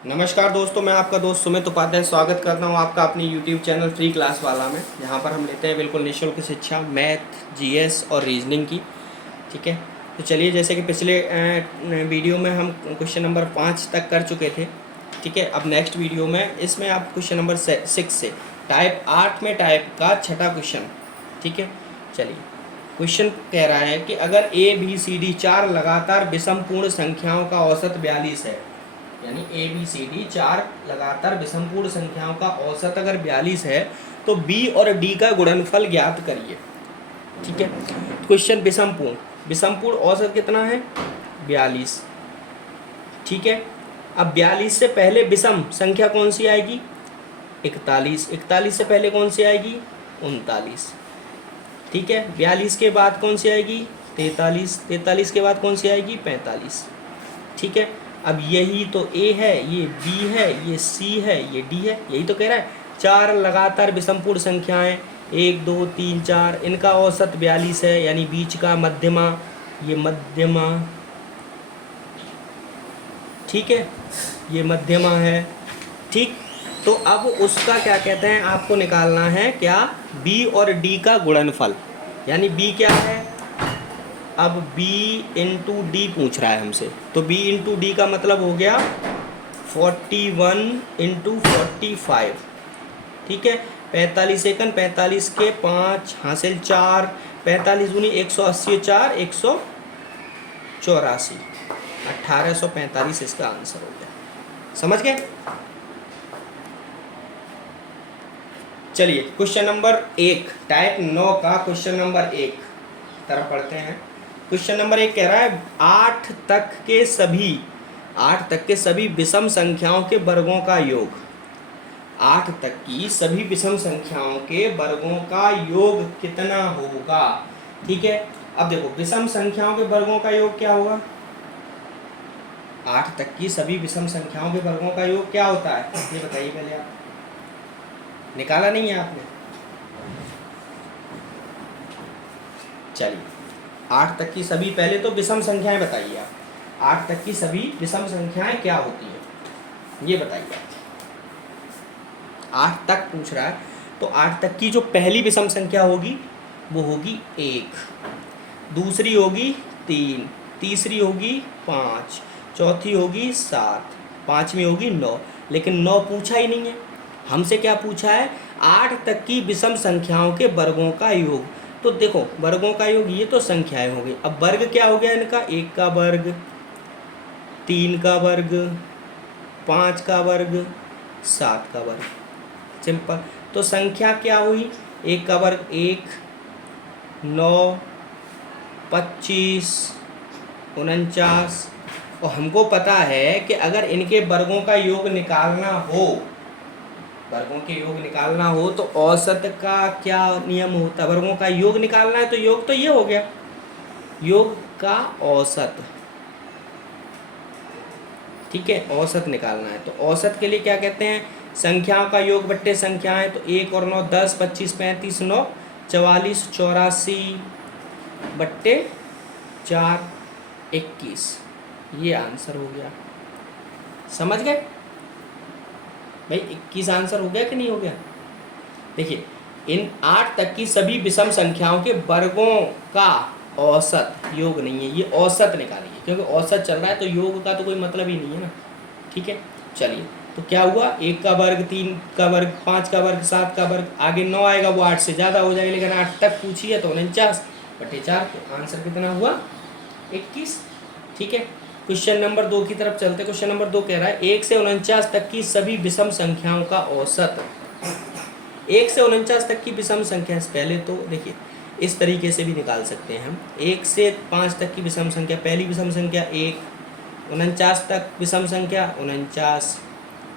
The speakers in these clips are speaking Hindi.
नमस्कार दोस्तों, मैं आपका दोस्त सुमित उपाध्याय स्वागत करता हूं आपका अपनी YouTube चैनल फ्री क्लास वाला में। यहाँ पर हम लेते हैं बिल्कुल निःशुल्क शिक्षा मैथ, जीएस और रीजनिंग की। ठीक है, तो चलिए, जैसे कि पिछले वीडियो में हम क्वेश्चन नंबर 5 तक कर चुके थे। ठीक है, अब नेक्स्ट वीडियो में इसमें आप क्वेश्चन नंबर 6 से टाइप 8 में टाइप का छठा क्वेश्चन। ठीक है, चलिए, क्वेश्चन कह रहा है कि अगर ए बी सी डी 4 लगातार विषम पूर्ण संख्याओं का औसत 42 है, यानी ए बी सी डी 4 लगातार विषम पूर्ण संख्याओं का औसत अगर 42 है तो बी और डी का गुणनफल ज्ञात करिए। ठीक है, क्वेश्चन विषम पूर्ण औसत कितना है? 42। ठीक है, अब 42 से पहले विषम संख्या कौन सी आएगी? 41। 41 से पहले कौन सी आएगी? 39। ठीक है, 42 के बाद कौन सी आएगी? 43। 43 के बाद कौन सी आएगी? 45। ठीक है, अब यही तो ए है, ये बी है, ये सी है, ये डी है। यही तो कह रहा है 4 लगातार विषम पूर्ण संख्याएं 1 2 3 4, इनका औसत 42 है, यानी बीच का मध्यमा, ये मध्यमा। ठीक है, ये मध्यमा है। ठीक, तो अब उसका क्या कहते हैं, आपको निकालना है क्या? बी और डी का गुणनफल, यानी बी क्या है? अब b इंटू डी पूछ रहा है हमसे, तो b इंटू डी का मतलब हो गया 41 इंटू 45। ठीक है, 45 सेकंड, 45 के 5 हासिल 4, 45 दूनी 180, 4 184, 1845 इसका आंसर हो गया। समझ गए? चलिए, क्वेश्चन नंबर 1 टाइप 9 का क्वेश्चन नंबर 1 तरफ पढ़ते हैं। क्वेश्चन नंबर 1 कह रहा है 8 तक के सभी विषम संख्याओं के वर्गों का योग। 8 तक की सभी विषम संख्याओं के वर्गों का योग कितना होगा? ठीक है, अब देखो, विषम संख्याओं के वर्गों का योग क्या होगा? 8 तक की सभी विषम संख्याओं के वर्गों का योग क्या होता है, ये बताइए पहले। आप निकाला नहीं है आपने? चलिए, 8 तक की सभी, पहले तो विषम संख्याएं बताइए आप। 8 तक की सभी विषम संख्याएं क्या होती है, ये बताइए आप। 8 तक पूछ रहा है, तो 8 तक की जो पहली विषम संख्या होगी वो होगी 1, दूसरी होगी 3, तीसरी होगी 5, चौथी होगी 7, पांचवी होगी 9। लेकिन 9 पूछा ही नहीं है हमसे। क्या पूछा है? 8 तक की विषम संख्याओं के वर्गों का योग। तो देखो, वर्गों का योग, ये तो संख्याएं हो गई। अब वर्ग क्या हो गया इनका? 1 का वर्ग, 3 का वर्ग, 5 का वर्ग, 7 का वर्ग। सिंपल। तो संख्या क्या हुई? 1 का वर्ग 1, 9, 25, 49। और हमको पता है कि अगर इनके वर्गों का योग निकालना हो तो औसत का क्या नियम होता है? वर्गों का योग निकालना है तो योग तो ये हो गया, योग का औसत। ठीक है, औसत निकालना है तो औसत के लिए क्या कहते हैं? संख्याओं का योग बट्टे संख्याएं। तो 1 और 9 10, 25 35 9 44, 84 बट्टे 4 21। ये आंसर हो गया। समझ गए भाई? 21 आंसर हो गया कि नहीं हो गया? देखिए, इन 8 तक की सभी विषम संख्याओं के वर्गों का औसत, योग नहीं है, ये औसत निकालिए, क्योंकि औसत चल रहा है तो योग का तो कोई मतलब ही नहीं है ना। ठीक है, चलिए, तो क्या हुआ? 1 का वर्ग, 3 का वर्ग, 5 का वर्ग, 7 का वर्ग, आगे 9 आएगा, वो 8 से ज़्यादा हो जाएगा। लेकिन 8 तक पूछी है तो 49 बटे 4, तो आंसर कितना हुआ? 21। ठीक है, क्वेश्चन नंबर 2 की तरफ चलते। क्वेश्चन नंबर 2 कह रहा है 1 से 49 तक की सभी विषम संख्याओं का औसत। 1 से 49 तक की विषम संख्या, पहले तो देखिए, इस तरीके से भी निकाल सकते हैं हम। 1 से 5 तक की विषम संख्या, पहली विषम संख्या 1, 49 तक विषम संख्या 49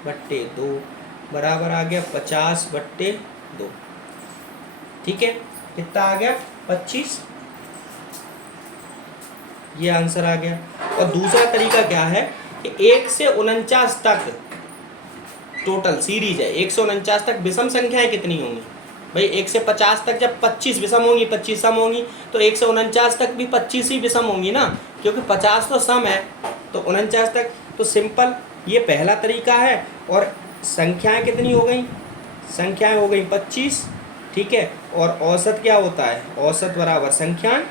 बट्टे 2 बराबर आ गया 50 बट्टे 2। ठीक है, कितना आ गया? 25। ये आंसर आ गया। और दूसरा तरीका क्या है कि 1 से 49 तक टोटल सीरीज है। 1 से 49 तक विषम संख्याएं कितनी होंगी भाई? 1 से 50 तक जब 25 विषम होंगी, 25 सम होंगी, तो 1 से 49 तक भी 25 ही विषम होंगी ना, क्योंकि 50 तो सम है, तो 49 तक। तो सिंपल ये पहला तरीका है। और संख्याएं कितनी हो गई, संख्याएं हो गई 25, ठीक है। और औसत क्या होता है, औसत बराबर संख्याएं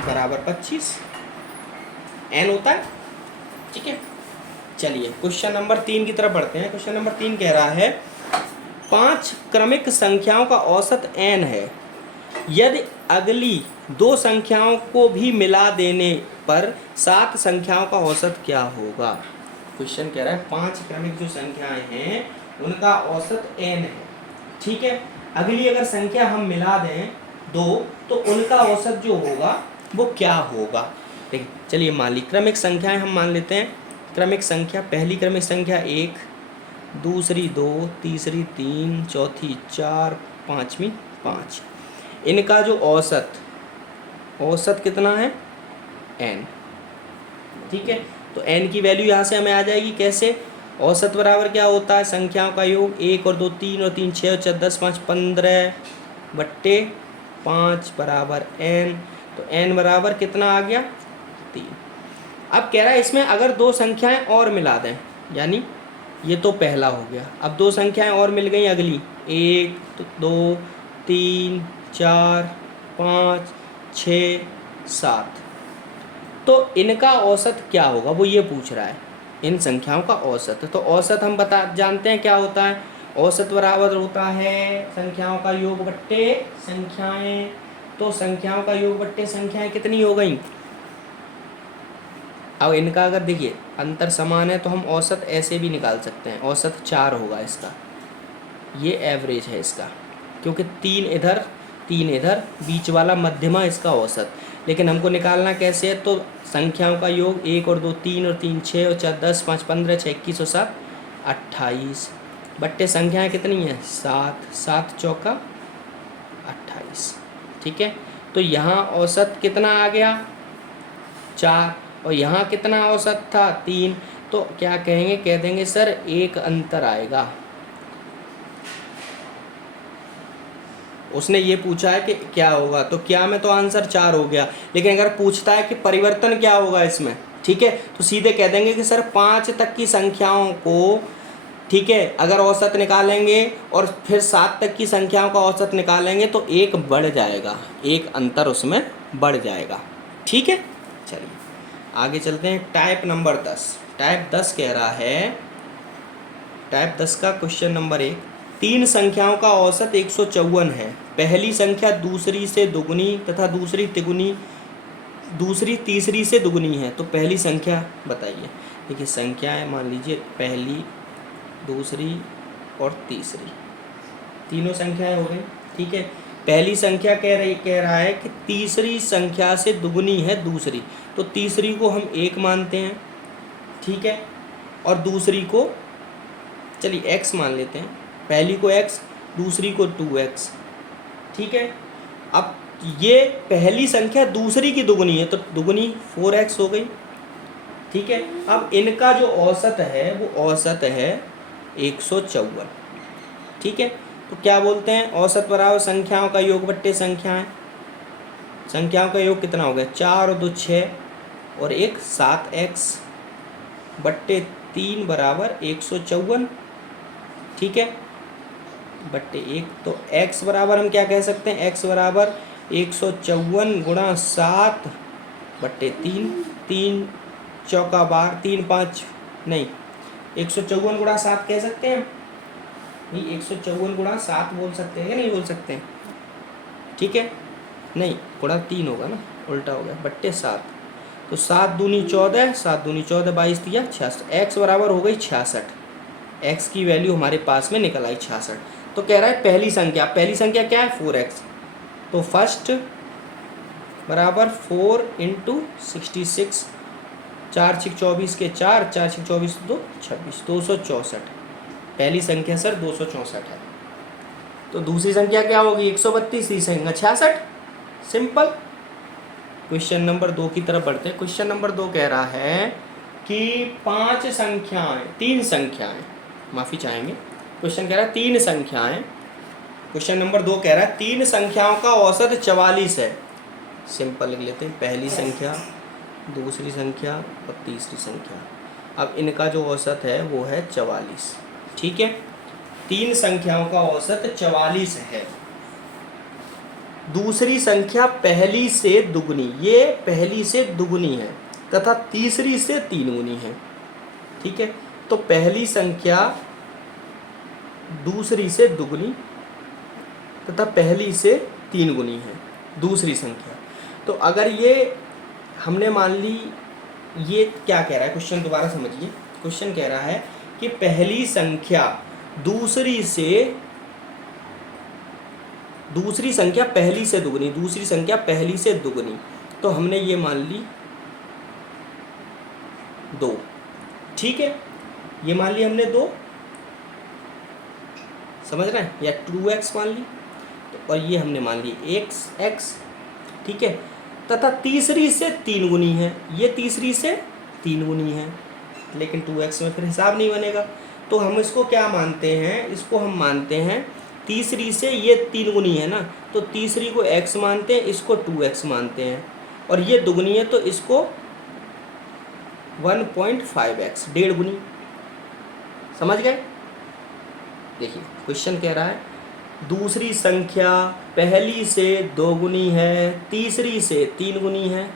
बराबर 25 n होता है, ठीक है। चलिए क्वेश्चन नंबर 3 की तरफ बढ़ते हैं। क्वेश्चन नंबर 3 कह रहा है 5 क्रमिक संख्याओं का औसत n है, यदि अगली 2 संख्याओं को भी मिला देने पर 7 संख्याओं का औसत क्या होगा। क्वेश्चन कह रहा है 5 क्रमिक जो संख्याएं हैं उनका औसत n है, ठीक है। अगली अगर संख्या हम मिला दें 2 तो उनका औसत जो होगा वो क्या होगा। देखिए चलिए मान ली क्रमिक संख्याएं हम मान लेते हैं। क्रमिक संख्या, पहली क्रमिक संख्या 1, दूसरी 2, तीसरी 3, चौथी 4, पाँचवीं 5। इनका जो औसत कितना है n, ठीक है। तो n की वैल्यू यहाँ से हमें आ जाएगी कैसे, औसत बराबर क्या होता है, संख्याओं का योग 1 और 2 3 और 3 6 और 4 10 5 15 बट्टे 5 बराबर n। तो n बराबर कितना आ गया 3। अब कह रहा है इसमें अगर 2 संख्याएं और मिला दें, यानी ये तो पहला हो गया, अब 2 संख्याएं और मिल गई अगली 1 2 3 4 5 6 7, तो इनका औसत क्या होगा वो ये पूछ रहा है, इन संख्याओं का औसत। तो औसत हम जानते हैं क्या होता है, औसत बराबर होता है संख्याओं का योग बट्टे संख्याएं। तो संख्याओं का योग बट्टे संख्याएं कितनी हो गई। अब इनका अगर देखिए अंतर समान है तो हम औसत ऐसे भी निकाल सकते हैं, औसत 4 होगा इसका, ये एवरेज है इसका, क्योंकि 3 इधर बीच वाला मध्यमा इसका औसत। लेकिन हमको निकालना कैसे है, तो संख्याओं का योग 1 और 2 3 और 3 6 और 4 10 5 15 6 21 और 7 28 बट्टे संख्याएं कितनी हैं 7, 7 चौका 28, ठीक है। तो यहाँ औसत कितना आ गया 4 और यहाँ कितना औसत था 3। तो क्या कहेंगे, कह देंगे सर एक अंतर आएगा। उसने ये पूछा है कि क्या होगा, तो क्या में तो आंसर 4 हो गया, लेकिन अगर पूछता है कि परिवर्तन क्या होगा इसमें, ठीक है, तो सीधे कह देंगे कि सर 5 तक की संख्याओं को, ठीक है, अगर औसत निकालेंगे और फिर 7 तक की संख्याओं का औसत निकालेंगे तो एक बढ़ जाएगा, एक अंतर उसमें बढ़ जाएगा, ठीक है। चलिए आगे चलते हैं। टाइप नंबर 10, टाइप 10 कह रहा है, टाइप 10 का क्वेश्चन नंबर 1, 3 संख्याओं का औसत 154 है, पहली संख्या दूसरी से दुगुनी तथा दूसरी तिगुनी, दूसरी तीसरी से दुगुनी है, तो पहली संख्या बताइए। देखिए संख्याएं मान लीजिए पहली, दूसरी और तीसरी, तीनों संख्याएं हो गई, ठीक है। पहली संख्या कह रहा है कि तीसरी संख्या से दुगुनी है दूसरी, तो तीसरी को हम 1 मानते हैं, ठीक है, और दूसरी को चलिए x मान लेते हैं, पहली को x दूसरी को 2x, ठीक है। अब ये पहली संख्या दूसरी की दुगुनी है तो दुगुनी 4x हो गई, ठीक है। अब इनका जो औसत है वो औसत है 154, ठीक है। तो क्या बोलते हैं, औसत बराबर संख्याओं का योग बट्टे संख्याएं। संख्याओं का योग कितना हो गया 4 और 2 6 और 1 7x बट्टे 3 बराबर 154, ठीक है, बट्टे 1। तो x बराबर हम क्या कह सकते हैं, x बराबर 154 गुणा 7 बट्टे 3, 3 चौका 12 3 5 नहीं 154 गुणा 7 कह सकते हैं, नहीं 154 गुणा 7 बोल सकते हैं या नहीं बोल सकते हैं, ठीक है, नहीं गुणा 3 होगा ना, उल्टा हो गया, बट्टे 7। तो 7 दूनी 14, 7 दूनी 14 22 दिया 66, x बराबर हो गई 66, x की वैल्यू हमारे पास में निकल आई 66। तो कह रहा है पहली संख्या क्या है 4x, तो फर्स्ट बराबर 4 इंटू 66, 4 6 24 के 4 4 6 24 2 26, 264 पहली संख्या सर 264 है। तो दूसरी संख्या क्या होगी 132, तीसरी संख्या 66, सिंपल। क्वेश्चन नंबर 2 की तरफ बढ़ते हैं। क्वेश्चन नंबर 2 कह रहा है कि 3 संख्याएं माफ़ी चाहेंगे, क्वेश्चन कह रहा है 3 संख्याएं, क्वेश्चन नंबर 2 कह रहा है 3 संख्याओं का औसत 44 है, सिंपल लिख लेते हैं, पहली संख्या दूसरी संख्या और तीसरी संख्या। अब इनका जो औसत है वो है 44। ठीक है, तीन संख्याओं का औसत 44 है। दूसरी संख्या पहली से दुगनी, ये पहली से दुगनी है तथा तीसरी से तीन गुनी है। ठीक है, तो पहली संख्या दूसरी से दुगनी तथा पहली से तीन गुनी है दूसरी संख्या। तो अगर ये हमने मान ली, ये क्या कह रहा है क्वेश्चन, दोबारा समझिए। क्वेश्चन कह रहा है कि पहली संख्या दूसरी संख्या पहली से दुगनी, दूसरी संख्या पहली से दुगनी, तो हमने ये मान ली 2। ठीक है, ये मान ली हमने 2, समझ रहे हैं, या 2x मान ली, और ये हमने मान ली x। ठीक है, तथा तीसरी से तीन गुनी है, ये तीसरी से तीन गुनी है, लेकिन 2x में फिर हिसाब नहीं बनेगा। तो हम इसको क्या मानते हैं, इसको हम मानते हैं तीसरी से, ये तीन गुनी है ना, तो तीसरी को x मानते हैं, इसको 2x मानते हैं, और ये दुगनी है तो इसको 1.5x, 1.5 गुनी। समझ गए? देखिए क्वेश्चन कह रहा है दूसरी संख्या पहली से 2 गुनी है, तीसरी से 3 गुनी है।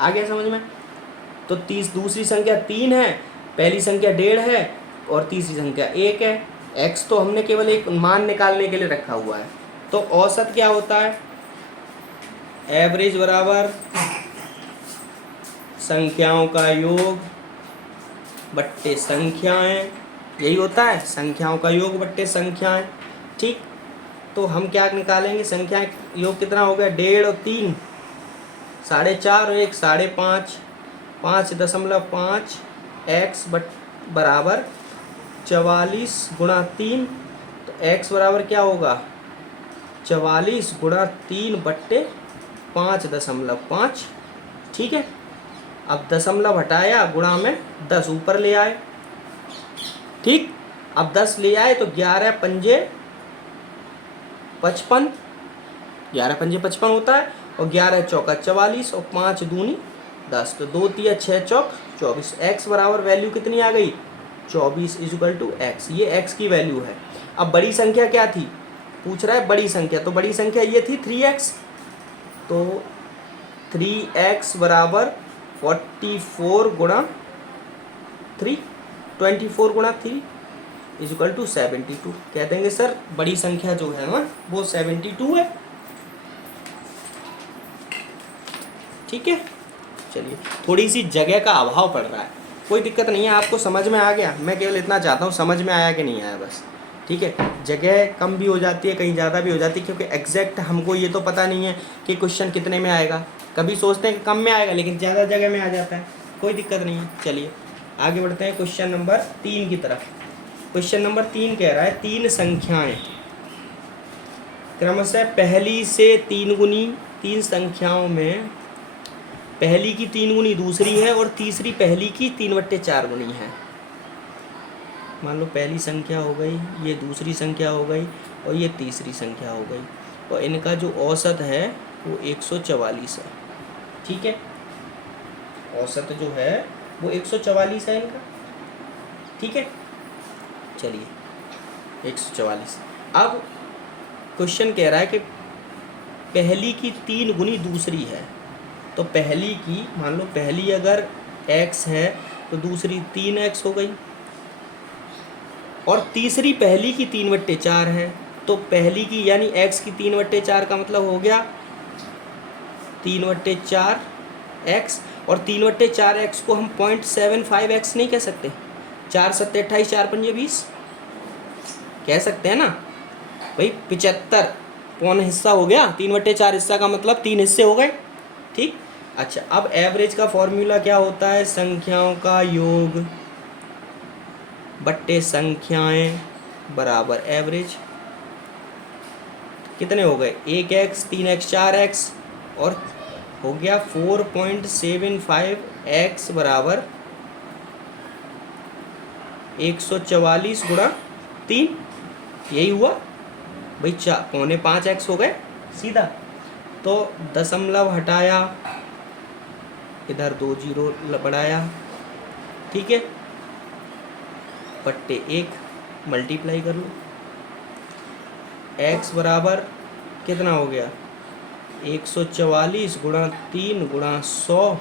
आ गया समझ में? तो दूसरी संख्या 3 है, पहली संख्या 1.5 है, और तीसरी संख्या 1 है। x तो हमने केवल एक मान निकालने के लिए रखा हुआ है। तो औसत क्या होता है? एवरेज बराबर संख्याओं का योग बट्टे संख्याएं, यही होता है, संख्याओं का योग बट्टे संख्याएं। ठीक, तो हम क्या निकालेंगे, संख्याएं योग कितना हो गया, 1.5 और 3, 4.5 और 1, 5.5, 5.5 x बराबर 44 गुणा 3, तो x बराबर क्या होगा, 44 गुणा 3 बट्टे 5.5। ठीक है, अब दशमलव हटाया, गुणा में 10 ऊपर ले आए। ठीक, अब 10 ले आए तो 11 पंजे 55, 11 पंजे 55 होता है, और 11 चौका 44, और 5 दूनी 10, तो 2 तिया 6 चौक 24। x बराबर वैल्यू कितनी आ गई, 24 इक्वल टू x। ये x की वैल्यू है। अब बड़ी संख्या क्या थी, पूछ रहा है बड़ी संख्या, तो बड़ी संख्या ये थी 3x, तो 3x बराबर 44 गुणा 3, 24 गुणा 3 इक्वल टू 72। कह देंगे सर बड़ी संख्या जो है ना वो 72 है। ठीक है, चलिए, थोड़ी सी जगह का अभाव पड़ रहा है, कोई दिक्कत नहीं है, आपको समझ में आ गया। मैं केवल इतना चाहता हूँ समझ में आया कि नहीं आया बस। ठीक है, जगह कम भी हो जाती है, कहीं ज़्यादा भी हो जाती है, क्योंकि एग्जैक्ट हमको ये तो पता नहीं है कि क्वेश्चन कितने में आएगा। कभी सोचते हैं कि कम में आएगा, लेकिन ज़्यादा जगह में आ जाता है, कोई दिक्कत नहीं है। चलिए आगे बढ़ते हैं क्वेश्चन नंबर 3 की तरफ। क्वेश्चन नंबर 3 कह रहा है तीन संख्याएं क्रमशः पहली से तीन गुनी, तीन संख्याओं में पहली की 3 गुनी दूसरी है और तीसरी पहली की 3/4 गुनी है। मान लो पहली संख्या हो गई, ये दूसरी संख्या हो गई, और ये तीसरी संख्या हो गई, और इनका जो औसत है वो 144 है। ठीक है, औसत जो है वो 144 है इनका। ठीक है, चलिए 144। अब क्वेश्चन कह रहा है कि पहली की 3 गुनी दूसरी है, तो पहली की, मान लो पहली अगर x है तो दूसरी 3x हो गई, और तीसरी पहली की 3/4 है, तो पहली की यानी x की 3/4 का मतलब हो गया 3/4x, और 3/4x को हम 0.75x नहीं कह सकते, 4 7 28 4 5 20 कह सकते हैं ना भाई। 75 पौन हिस्सा हो गया, 3/4 हिस्सा का मतलब 3 हिस्से हो गए। ठीक, अच्छा, अब एवरेज का फॉर्मूला क्या होता है, संख्याओं का योग बट्टे संख्याएं बराबर एवरेज। कितने हो गए, 1x 3x 4x, और हो गया 4.75x बराबर 144 गुणा 3, यही हुआ भाई, 4.5x हो गए सीधा। तो दशमलव हटाया, इधर 2 जीरो बढ़ाया, ठीक है, बट्टे 1 मल्टीप्लाई कर लो। x बराबर कितना हो गया 144 गुणा 3 गुणा 100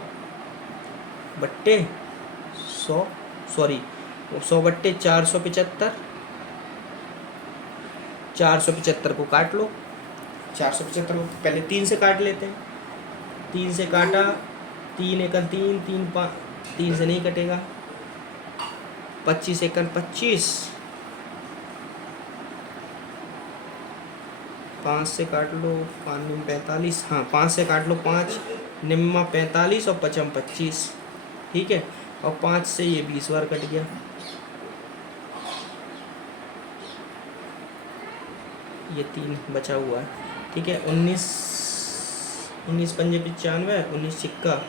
बट्टे 100, सॉरी 100 बट्टे 475। 475 को काट लो, 475 को पहले 3 से काट लेते हैं। 3 से काटा, 3 एकन 3, 3 5, 3 से नहीं कटेगा, 25 एकन 25, 5 से काट लो, 5 निम 45, हाँ 5 से काट लो, 5 निम्मा 45 और 55 25, ठीक है। और 5 से ये 20 बार कट गया, ये 3 बचा हुआ है, ठीक है। 19 पंजे 95, 19 छिक्का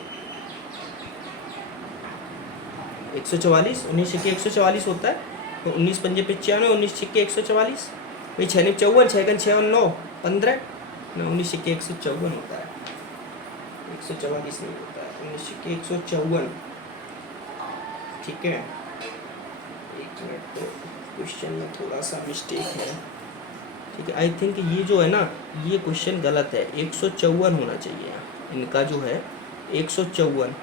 144, 19 छिक्के 144 होता है, तो 19 पंजे 95, 19 छिक्के 144, भाई 6 निम 54, 6 6 और 9 15, 19 छिक्के 154 होता है, 144 नहीं होता है, 19 छिक्के 154, ठीक है। एक मिनट, तो क्वेश्चन में थोड़ा सा मिस्टेक है, ठीक है। आई थिंक ये जो है ना, ये क्वेश्चन गलत है, 154 होना चाहिए इनका जो है 154।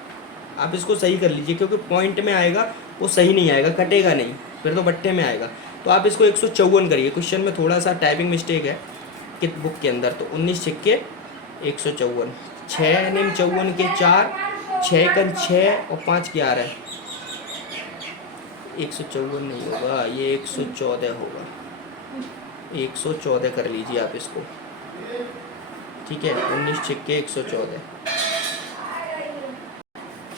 आप इसको सही कर लीजिए, क्योंकि पॉइंट में आएगा वो सही नहीं आएगा, कटेगा नहीं, फिर तो बट्टे में आएगा। तो आप इसको 154 करिए, क्वेश्चन में थोड़ा सा टाइपिंग मिस्टेक है कि बुक के अंदर। तो 19 छिक्के 154, 6 निम 54 के 4, 6 कन 6 और 5 11, 154 नहीं होगा, ये 114 होगा, 114 कर लीजिए आप इसको, ठीक है। 19 छिक्के 114,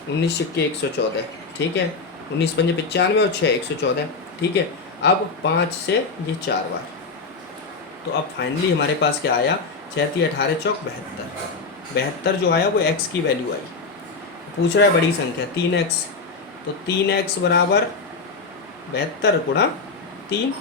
19 छिक्के 114, ठीक है। 19 पंजे 95 और 6 114, ठीक है। अब 5 से ये 4 बार, तो अब फाइनली हमारे पास क्या आया, 6 × 18 = 72। 72 जो आया वो x की वैल्यू आई, पूछ रहा है बड़ी संख्या 3x, तो 3x बराबर 72 गुणा 3,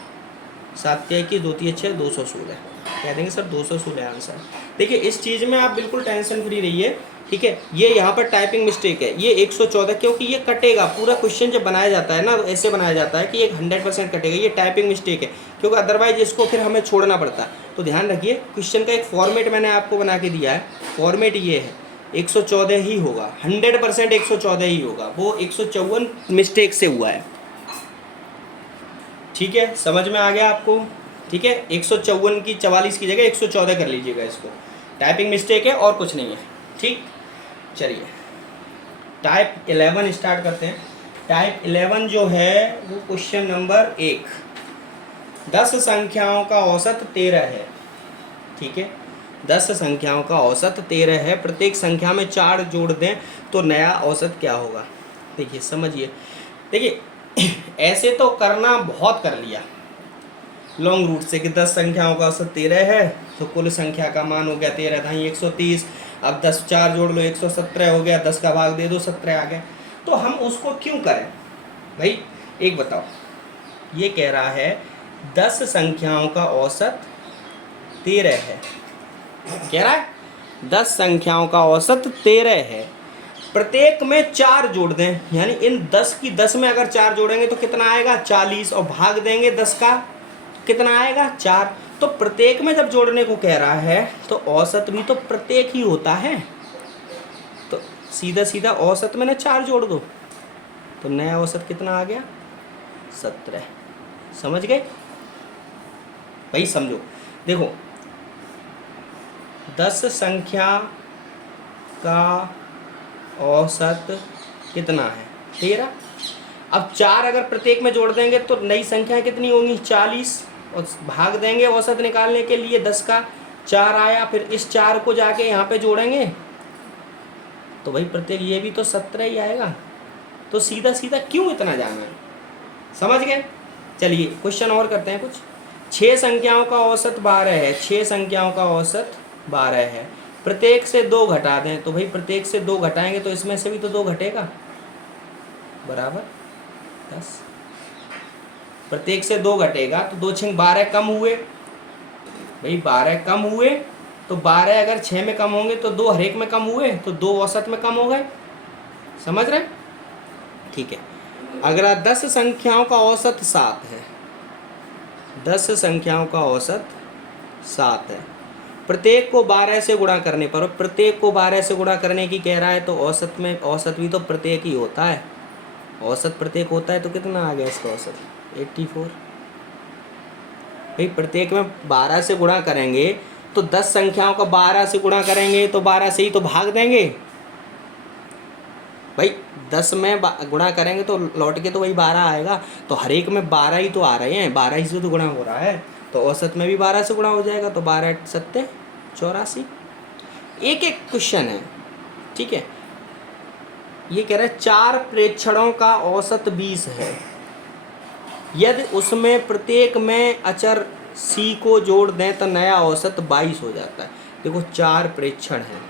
7 की 2 3 6 216, कह देंगे सर 216 आंसर। देखिए इस चीज़ में आप बिल्कुल टेंशन फ्री रहिए, ठीक है। ये यहाँ पर टाइपिंग मिस्टेक है, ये 114, क्योंकि ये कटेगा, पूरा क्वेश्चन जब बनाया जाता है ना तो ऐसे बनाया जाता है कि ये 100% कटेगा, ये टाइपिंग मिस्टेक है, क्योंकि अदरवाइज इसको फिर हमें छोड़ना पड़ता है। तो ध्यान रखिए, क्वेश्चन का एक फॉर्मेट मैंने आपको बना के दिया है, फॉर्मेट ये है, 114 ही होगा, 100% 114 ही होगा, वो 154 मिस्टेक से हुआ है, ठीक है। समझ में आ गया आपको, ठीक है। 154 की 44 की जगह 114 कर लीजिएगा इसको, टाइपिंग मिस्टेक है और कुछ नहीं है, ठीक। चलिए टाइप 11 स्टार्ट करते हैं। टाइप 11 जो है वो क्वेश्चन नंबर 1, 10 संख्याओं का औसत 13 है, ठीक है। 10 संख्याओं का औसत 13 है, प्रत्येक संख्या में 4 जोड़ दें तो नया औसत क्या होगा। देखिए समझिए, देखिए ऐसे तो करना बहुत कर लिया लॉन्ग रूट से कि 10 संख्याओं का औसत 13 है, तो कुल संख्या का मान हो गया 13 था 130, अब 10 4 जोड़ लो 117 हो गया, 10 का भाग दे दो 17 आ गया। तो हम उसको क्यों करें भाई, एक बताओ। ये कह रहा है 10 संख्याओं का औसत 13 है, कह रहा है 10 संख्याओं का औसत 13 है, प्रत्येक में 4 जोड़ दें, यानी इन 10 की 10 में अगर 4 जोड़ेंगे तो कितना आएगा 40, और भाग देंगे 10 का, कितना आएगा 4। तो प्रत्येक में जब जोड़ने को कह रहा है तो औसत भी तो प्रत्येक ही होता है, तो सीधा सीधा औसत में ना 4 जोड़ दो, तो नया औसत कितना आ गया 17। समझ गए भाई, समझो। देखो 10 संख्या का औसत कितना है 13, अब 4 अगर प्रत्येक में जोड़ देंगे तो नई संख्या कितनी होंगी 40, और भाग देंगे औसत निकालने के लिए 10 का 4 आया, फिर इस 4 को जाके यहाँ पे जोड़ेंगे तो भाई प्रत्येक ये भी तो 17 ही आएगा। तो सीधा सीधा क्यों इतना जाना है, समझ गए। चलिए क्वेश्चन और करते हैं कुछ। 6 संख्याओं का औसत 12 है, 6 संख्याओं का औसत 12 है, प्रत्येक से 2 घटा दें, तो भाई प्रत्येक से 2 घटाएंगे तो इसमें से भी तो 2 घटेगा, बराबर 10। प्रत्येक से 2 घटेगा तो 2 6 12 कम हुए, भाई 12 कम हुए, तो 12 अगर 6 में कम होंगे तो 2 हर एक में कम हुए, तो 2 औसत में कम हो गए, समझ रहे, ठीक है। अगला 10 संख्याओं का औसत 7 है। 10 संख्याओं का औसत 7 है। प्रत्येक को 12 से गुणा करने पर, प्रत्येक को 12 से गुणा करने की कह रहा है, तो औसत में औसत भी तो प्रत्येक ही होता है। औसत प्रत्येक होता है तो कितना आ गया इसका औसत? 84। भाई प्रत्येक में 12 से गुणा करेंगे तो 10 संख्याओं का 12 से गुणा करेंगे तो 12 से ही तो भाग देंगे। भाई 10 में गुणा करेंगे तो लौट के तो वही 12 आएगा। तो हर एक में 12 ही तो आ रहे हैं, 12 ही से तो गुणा हो रहा है, तो औसत में भी 12 से गुणा हो जाएगा। तो 12 सत्ते 84। एक एक क्वेश्चन है, ठीक है। ये कह रहा है 4 प्रेक्षणों का औसत 20 है, यदि उसमें प्रत्येक में अचर सी को जोड़ दें तो नया औसत 22 हो जाता है। देखो 4 प्रेक्षण हैं,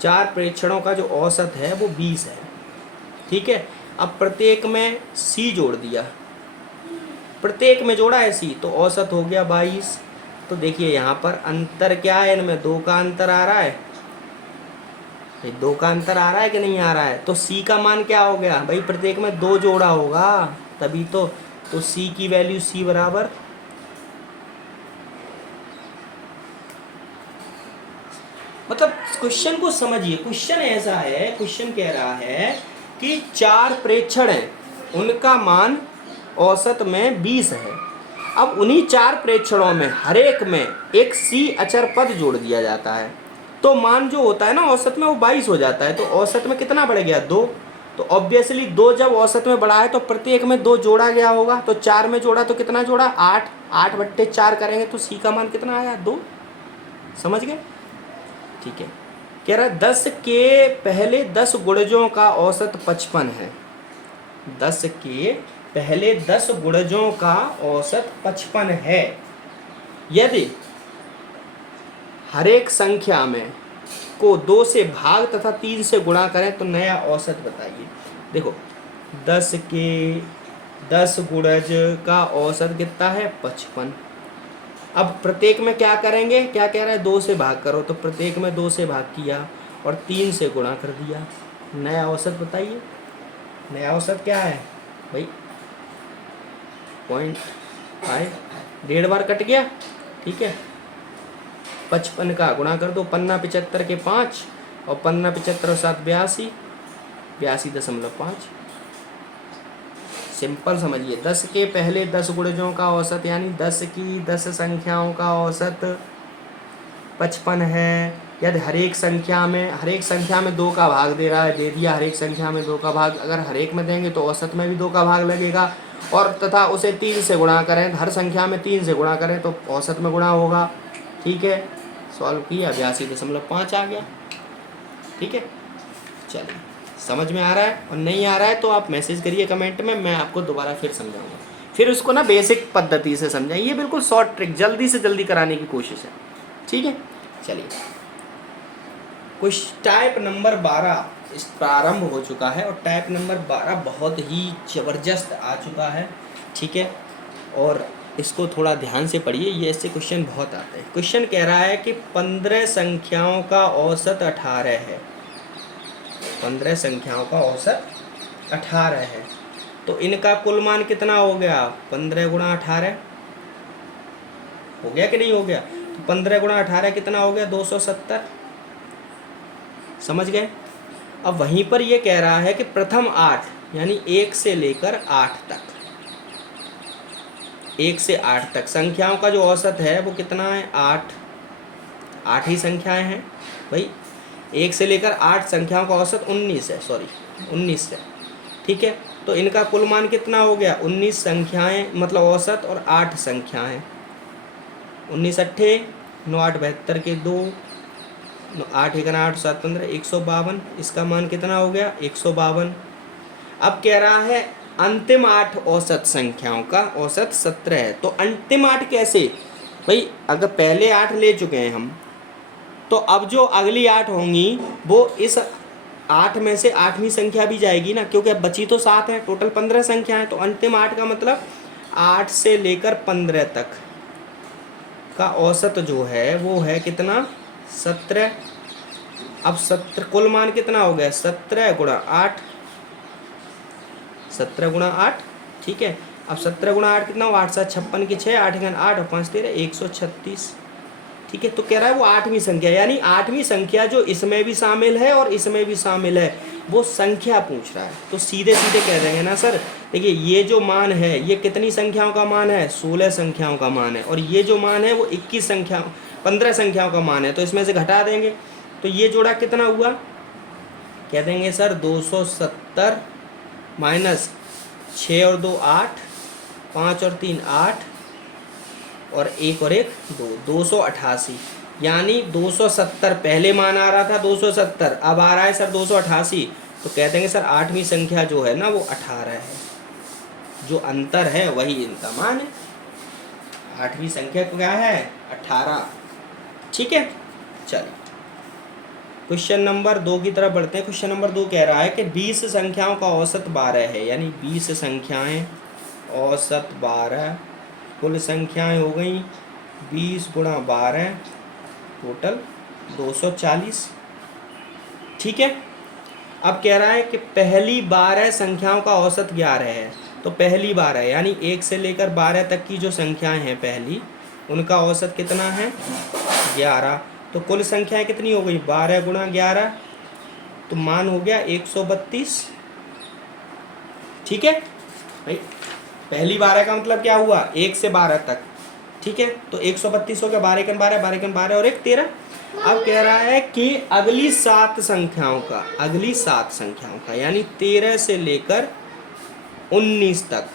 4 प्रेक्षणों का जो औसत है वो 20 है, ठीक है। अब प्रत्येक में सी जोड़ दिया, प्रत्येक में जोड़ा है सी, तो औसत हो गया 22। तो देखिए यहाँ पर अंतर क्या है, इनमें 2 का अंतर आ रहा है। 2 का अंतर आ रहा है कि नहीं आ रहा है? तो सी का मान क्या हो गया भाई? प्रत्येक में 2 जोड़ा होगा तभी तो सी की वैल्यू सी बराबर, मतलब क्वेश्चन को समझिए। क्वेश्चन ऐसा है, क्वेश्चन कह रहा है कि 4 प्रेक्षण हैं, उनका मान औसत में 20 है। अब उन्हीं 4 प्रेक्षणों में हर एक में एक सी अचर पद जोड़ दिया जाता है, तो मान जो होता है ना औसत में वो 22 हो जाता है। तो औसत में कितना बढ़ गया? 2। तो ऑब्वियसली 2 जब औसत में बढ़ा है तो प्रत्येक में 2 जोड़ा गया होगा। तो 4 में जोड़ा तो कितना जोड़ा? 8। 8 बट्टे 4 करेंगे तो सी का मान कितना आया? 2। समझ गए? ठीक है। कह रहा है 10 के पहले 10 गुणजों का औसत 55 है। 10 के पहले 10 गुणजों का औसत 55 है, यदि हर एक संख्या में को 2 से भाग तथा 3 से गुणा करें तो नया औसत बताइए। देखो 10 के 10 गुणज का औसत कितना है? 55। अब प्रत्येक में क्या करेंगे? क्या कह रहा है? 2 से भाग करो, तो प्रत्येक में 2 से भाग किया और 3 से गुणा कर दिया। नया औसत बताइए। नया औसत क्या है भाई? 0.5, 1.5 बार कट गया, ठीक है। 55 का गुणा कर दो, 55 के 5 और 55 और 7 82, 82.5। सिंपल समझिए। 10 के पहले 10 गुणजों का औसत यानी 10 की 10 संख्याओं का औसत 55 है, यदि हर एक संख्या में 2 का भाग दे रहा है, दे दिया हर एक संख्या में 2 का भाग। अगर हर एक में देंगे तो औसत में भी 2 का भाग लगेगा, और तथा उसे 3 से गुणा करें, हर संख्या में 3 से गुणा करें तो औसत में गुणा होगा, ठीक है। सॉल्व किया, 82.5 आ गया, ठीक है। चलिए, समझ में आ रहा है? और नहीं आ रहा है तो आप मैसेज करिए कमेंट में, मैं आपको दोबारा फिर समझाऊंगा। फिर उसको ना बेसिक पद्धति से समझाइए, ये बिल्कुल शॉर्ट ट्रिक, जल्दी से जल्दी कराने की कोशिश है, ठीक है। चलिए, कुछ टाइप नंबर 12 इस प्रारंभ हो चुका है, और टाइप नंबर 12 बहुत ही ज़बरदस्त आ चुका है, ठीक है। और इसको थोड़ा ध्यान से पढ़िए, ये ऐसे क्वेश्चन बहुत आते हैं। क्वेश्चन कह रहा है कि 15 संख्याओं का औसत 18 है। 15 संख्याओं का औसत 18 है, तो इनका कुल मान कितना हो गया? 15 गुणा 18 हो गया कि नहीं हो गया? तो 15 गुणा 18 कितना हो गया? 270। समझ गए? अब वहीं पर ये कह रहा है कि प्रथम 8 यानी 1 से लेकर 8 तक, 1 से 8 तक संख्याओं का जो औसत है वो कितना है? 8। 8 ही संख्याएं हैं भाई। 1 से लेकर 8 संख्याओं का औसत 19 है, सॉरी 19 है, ठीक है। तो इनका कुल मान कितना हो गया? 19 संख्याएं मतलब औसत और 8 संख्याएं। 19 अट्ठे 9 8 72 के 2, 8 1 8 7 15 152। इसका मान कितना हो गया? 152। अब कह रहा है अंतिम 8 औसत संख्याओं का औसत 17 है। तो अंतिम 8 कैसे भाई? अगर पहले 8 ले चुके हैं हम, तो अब जो अगली 8 होंगी वो इस 8 में से 8वीं संख्या भी जाएगी ना, क्योंकि अब बची तो 7 है, टोटल 15 संख्या है। तो अंतिम 8 का मतलब 8 से लेकर 15 तक का औसत जो है वो है कितना? 17। अब 17 कुल मान कितना हो गया? 17 गुणा 8, 17 गुणा 8, ठीक है। अब 17 गुणा 8 कितना हुआ, 8 7 56 की 6, 8 घन 8 और 5 13 136, ठीक है। तो कह रहा है वो 8वीं संख्या, यानी 8वीं संख्या जो इसमें भी शामिल है और इसमें भी शामिल है, वो संख्या पूछ रहा है। तो सीधे सीधे कह देंगे ना सर, देखिए ये जो मान है ये कितनी संख्याओं का मान है, 16 संख्याओं का मान है, और ये जो मान है वो 21 संख्या 15 संख्याओं का मान है, तो इसमें से घटा देंगे। तो ये जोड़ा कितना हुआ, कह देंगे सर 270 माइनस 6 और 2 8, 5 और 3 8 और 1 और 1 2, 288, यानी 270 पहले मान आ रहा था 270, अब आ रहा है सर 288। तो कह देंगे सर 8वीं संख्या जो है ना वो 18 है, जो अंतर है वही इनका मान है। 8वीं संख्या क्या है, 18, ठीक है। चलिए क्वेश्चन नंबर 2 की तरफ बढ़ते हैं। क्वेश्चन नंबर 2 कह रहा है कि 20 संख्याओं का औसत 12 है, यानी 20 संख्याएं औसत 12, कुल संख्याएं हो गई 20 गुणा 12 टोटल 240, ठीक है। अब कह रहा है कि पहली 12 संख्याओं का औसत 11 है। तो पहली 12 यानी 1 से लेकर 12 तक की जो संख्याएं हैं पहली, उनका औसत कितना है, 11। तो कुल संख्याएं कितनी हो गई, 12 गुणा 11, तो मान हो गया 132, ठीक है भाई। पहली 12 का मतलब क्या हुआ, 1 से 12 तक, ठीक है। तो 132 हो गया, 12 एकन 12, 12 एकन 12 और 1 13। अब कह रहा है कि अगली 7 संख्याओं का, अगली 7 संख्याओं का यानी 13 से लेकर 19 तक,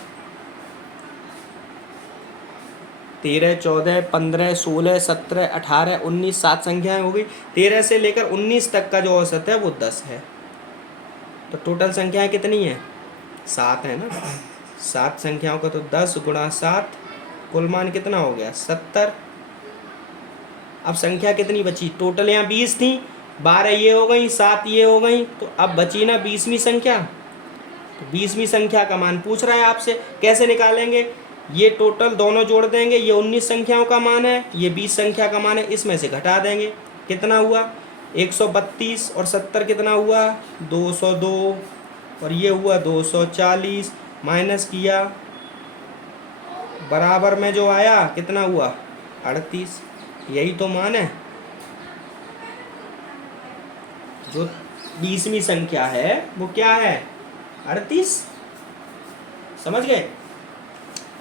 13 14 15 16 17 18 19 7 संख्याएं हो गई। 13 से लेकर 19 तक का जो औसत है वो 10 है। तो टोटल संख्याएं कितनी है, 7 है ना। 7 संख्याओं का तो 10 गुणा 7, कुल मान कितना हो गया, 70। अब संख्या कितनी बची, टोटल यहाँ 20 थी, 12 ये हो गई, 7 ये हो गई, तो अब बची ना 20वीं संख्या। तो 20वीं संख्या का मान पूछ रहा है आपसे, कैसे निकालेंगे, ये टोटल दोनों जोड़ देंगे, ये 19 संख्याओं का मान है, ये 20 संख्या का मान है, इसमें से घटा देंगे, कितना हुआ 132 और 70 कितना हुआ 202, और ये हुआ 240, माइनस किया, बराबर में जो आया कितना हुआ 38। यही तो मान है, जो 20वीं संख्या है वो क्या है 38, समझ गए।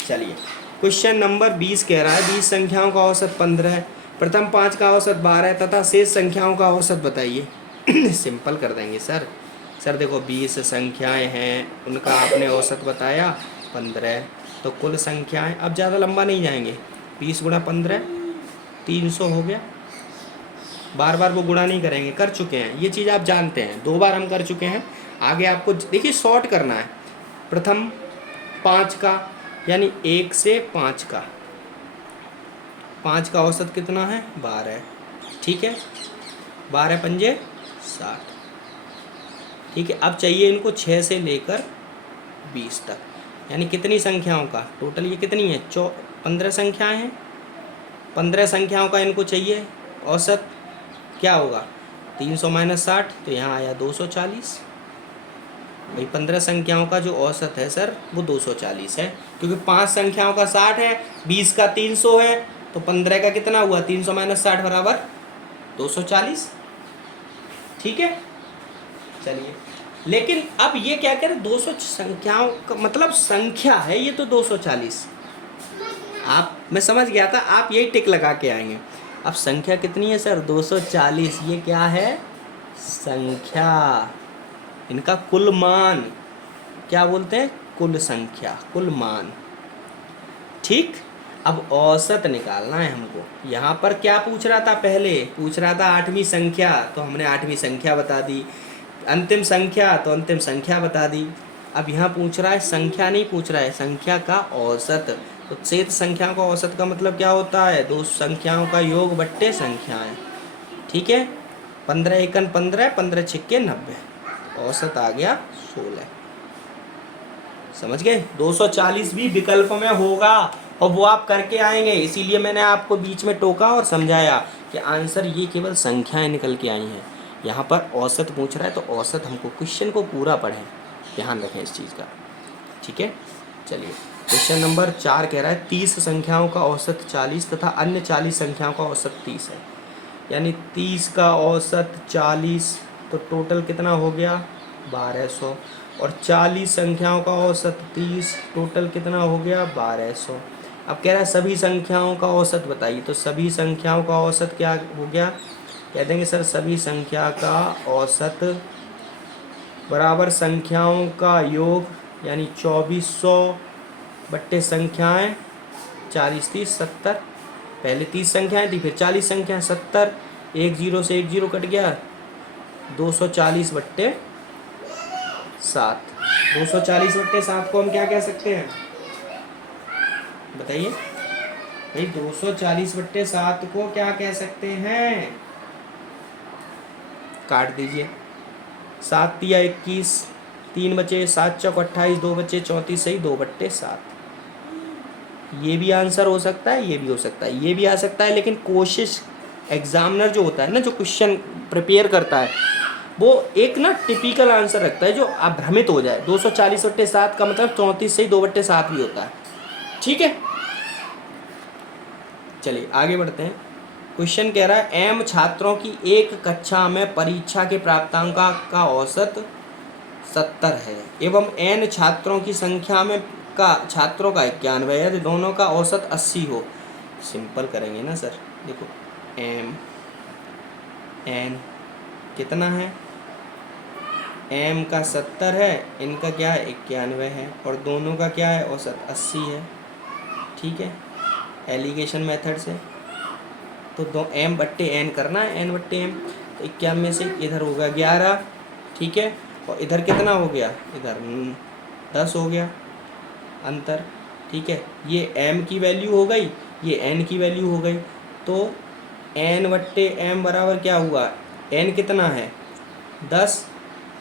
चलिए क्वेश्चन नंबर 20 कह रहा है 20 संख्याओं का औसत 15 है, प्रथम 5 का औसत 12 है तथा शेष संख्याओं का औसत बताइए। सिंपल कर देंगे सर। सर देखो 20 संख्याएं हैं, उनका आपने औसत बताया 15, तो कुल संख्याएं, अब ज़्यादा लंबा नहीं जाएंगे, 20 गुणा 15 300 हो गया। बार बार वो गुणा नहीं करेंगे, कर चुके हैं ये चीज़, आप जानते हैं 2 बार हम कर चुके हैं। आगे आपको देखिए शॉर्ट करना है। प्रथम 5 का यानी 1 से 5 का, 5 का औसत कितना है 12, ठीक है, 12 पंजे 60, ठीक है। अब चाहिए इनको 6 से लेकर 20 तक, यानी कितनी संख्याओं का, टोटल ये कितनी है 15 संख्याएं हैं, 15 संख्याओं का इनको चाहिए औसत, क्या होगा 300 माइनस 60, तो यहाँ आया 240। भाई 15 संख्याओं का जो औसत है सर वो 240 है, क्योंकि 5 संख्याओं का 60 है, 20 का 300 है, तो 15 का कितना हुआ 300 माइनस 60 बराबर 240, ठीक है। चलिए लेकिन अब ये क्या कह रहे 200 संख्याओं का मतलब संख्या है ये, तो 240 आप, मैं समझ गया था आप यही टिक लगा के आएंगे। अब संख्या कितनी है सर 240, ये क्या है संख्या, इनका कुल मान क्या बोलते हैं, कुल संख्या, कुल मान, ठीक। अब औसत निकालना है हमको। यहाँ पर क्या पूछ रहा था, पहले पूछ रहा था 8वीं संख्या, तो हमने 8वीं संख्या बता दी, अंतिम संख्या तो अंतिम संख्या बता दी। अब यहाँ पूछ रहा है संख्या नहीं पूछ रहा है, संख्या का औसत। तो शेष संख्याओं का औसत का मतलब क्या होता है, दो संख्याओं का योग बट्टे संख्याएं, ठीक है। 15 एकन 15, 15 छिक्के 90, औसत आ गया 16, समझ गए। 240 भी विकल्प में होगा और वो आप करके आएंगे, इसीलिए मैंने आपको बीच में टोका और समझाया कि आंसर ये केवल संख्याएं निकल के आई हैं। यहाँ पर औसत पूछ रहा है तो औसत हमको क्वेश्चन को पूरा पढ़ें, ध्यान रखें इस चीज़ का। ठीक है। चलिए क्वेश्चन नंबर 4 कह रहा है 30 संख्याओं का औसत 40 तथा अन्य 40 संख्याओं का औसत 30 है। यानी 30 का औसत 40, तो टोटल कितना हो गया 1200, और 40 संख्याओं का औसत 30, टोटल कितना हो गया 1200। अब कह रहा है सभी संख्याओं का औसत बताइए, तो सभी संख्याओं का औसत क्या हो गया, कह देंगे सर सभी संख्या का औसत बराबर संख्याओं का योग, यानी 2400 बट्टे संख्याएं, 40 30 70, पहले 30 संख्याएं थी फिर 40 संख्याएं, 70, एक जीरो से एक जीरो कट गया, 240 बट्टे 7। 240 बट्टे 7 को हम क्या कह सकते हैं बताइए भाई, 240 बट्टे 7 को क्या कह सकते हैं, काट दीजिए, 7 तिया 21, 3 बचे, 7 चौक 28, 2 बचे 34, सही 2/7। ये भी आंसर हो सकता है, ये भी हो सकता है, ये भी आ सकता है, लेकिन कोशिश एग्जामिनर जो होता है ना, जो क्वेश्चन प्रिपेयर करता है, वो एक ना टिपिकल आंसर रखता है जो आप भ्रमित हो जाए। 240/7 का मतलब 34 से ही 2/7 भी होता है, ठीक है। चलिए आगे बढ़ते हैं। क्वेश्चन कह रहा है एम छात्रों की एक कक्षा में परीक्षा के प्राप्तांक का औसत 70 है एवं एन छात्रों की संख्या में का छात्रों का 91 है, यदि दोनों का औसत 80 हो। सिंपल करेंगे ना सर, देखो एम एन कितना है, एम का 70 है, इनका क्या है 91 है, और दोनों का क्या है औसत 80 है, ठीक है। एलिगेशन मेथड से तो दो एम बट्टे एन करना है, एन बट्टे एम, तो 91 से इधर होगा 11, ठीक है, और इधर कितना हो गया, इधर 10 हो गया अंतर, ठीक है। ये एम की वैल्यू हो गई, ये एन की वैल्यू हो गई, तो एन बट्टे एम बराबर क्या हुआ, एन कितना है 10,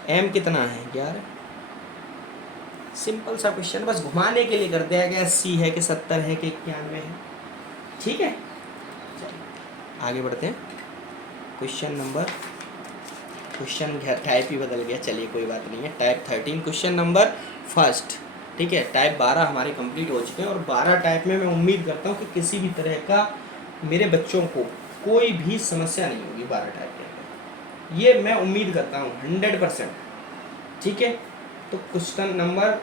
एम कितना है 11। सिंपल सा क्वेश्चन, बस घुमाने के लिए कर दिया गया, 80 है कि 70 है कि 91 है, ठीक है। आगे बढ़ते हैं। क्वेश्चन टाइप ही बदल गया, चलिए कोई बात नहीं है। टाइप 13 क्वेश्चन नंबर फर्स्ट, ठीक है। टाइप 12 हमारे कंप्लीट हो चुके हैं, और 12 टाइप में मैं उम्मीद करता हूँ कि किसी भी तरह का मेरे बच्चों को कोई भी समस्या नहीं होगी 12 टाइप में, ये मैं उम्मीद करता हूँ 100%, ठीक है। तो क्वेश्चन नंबर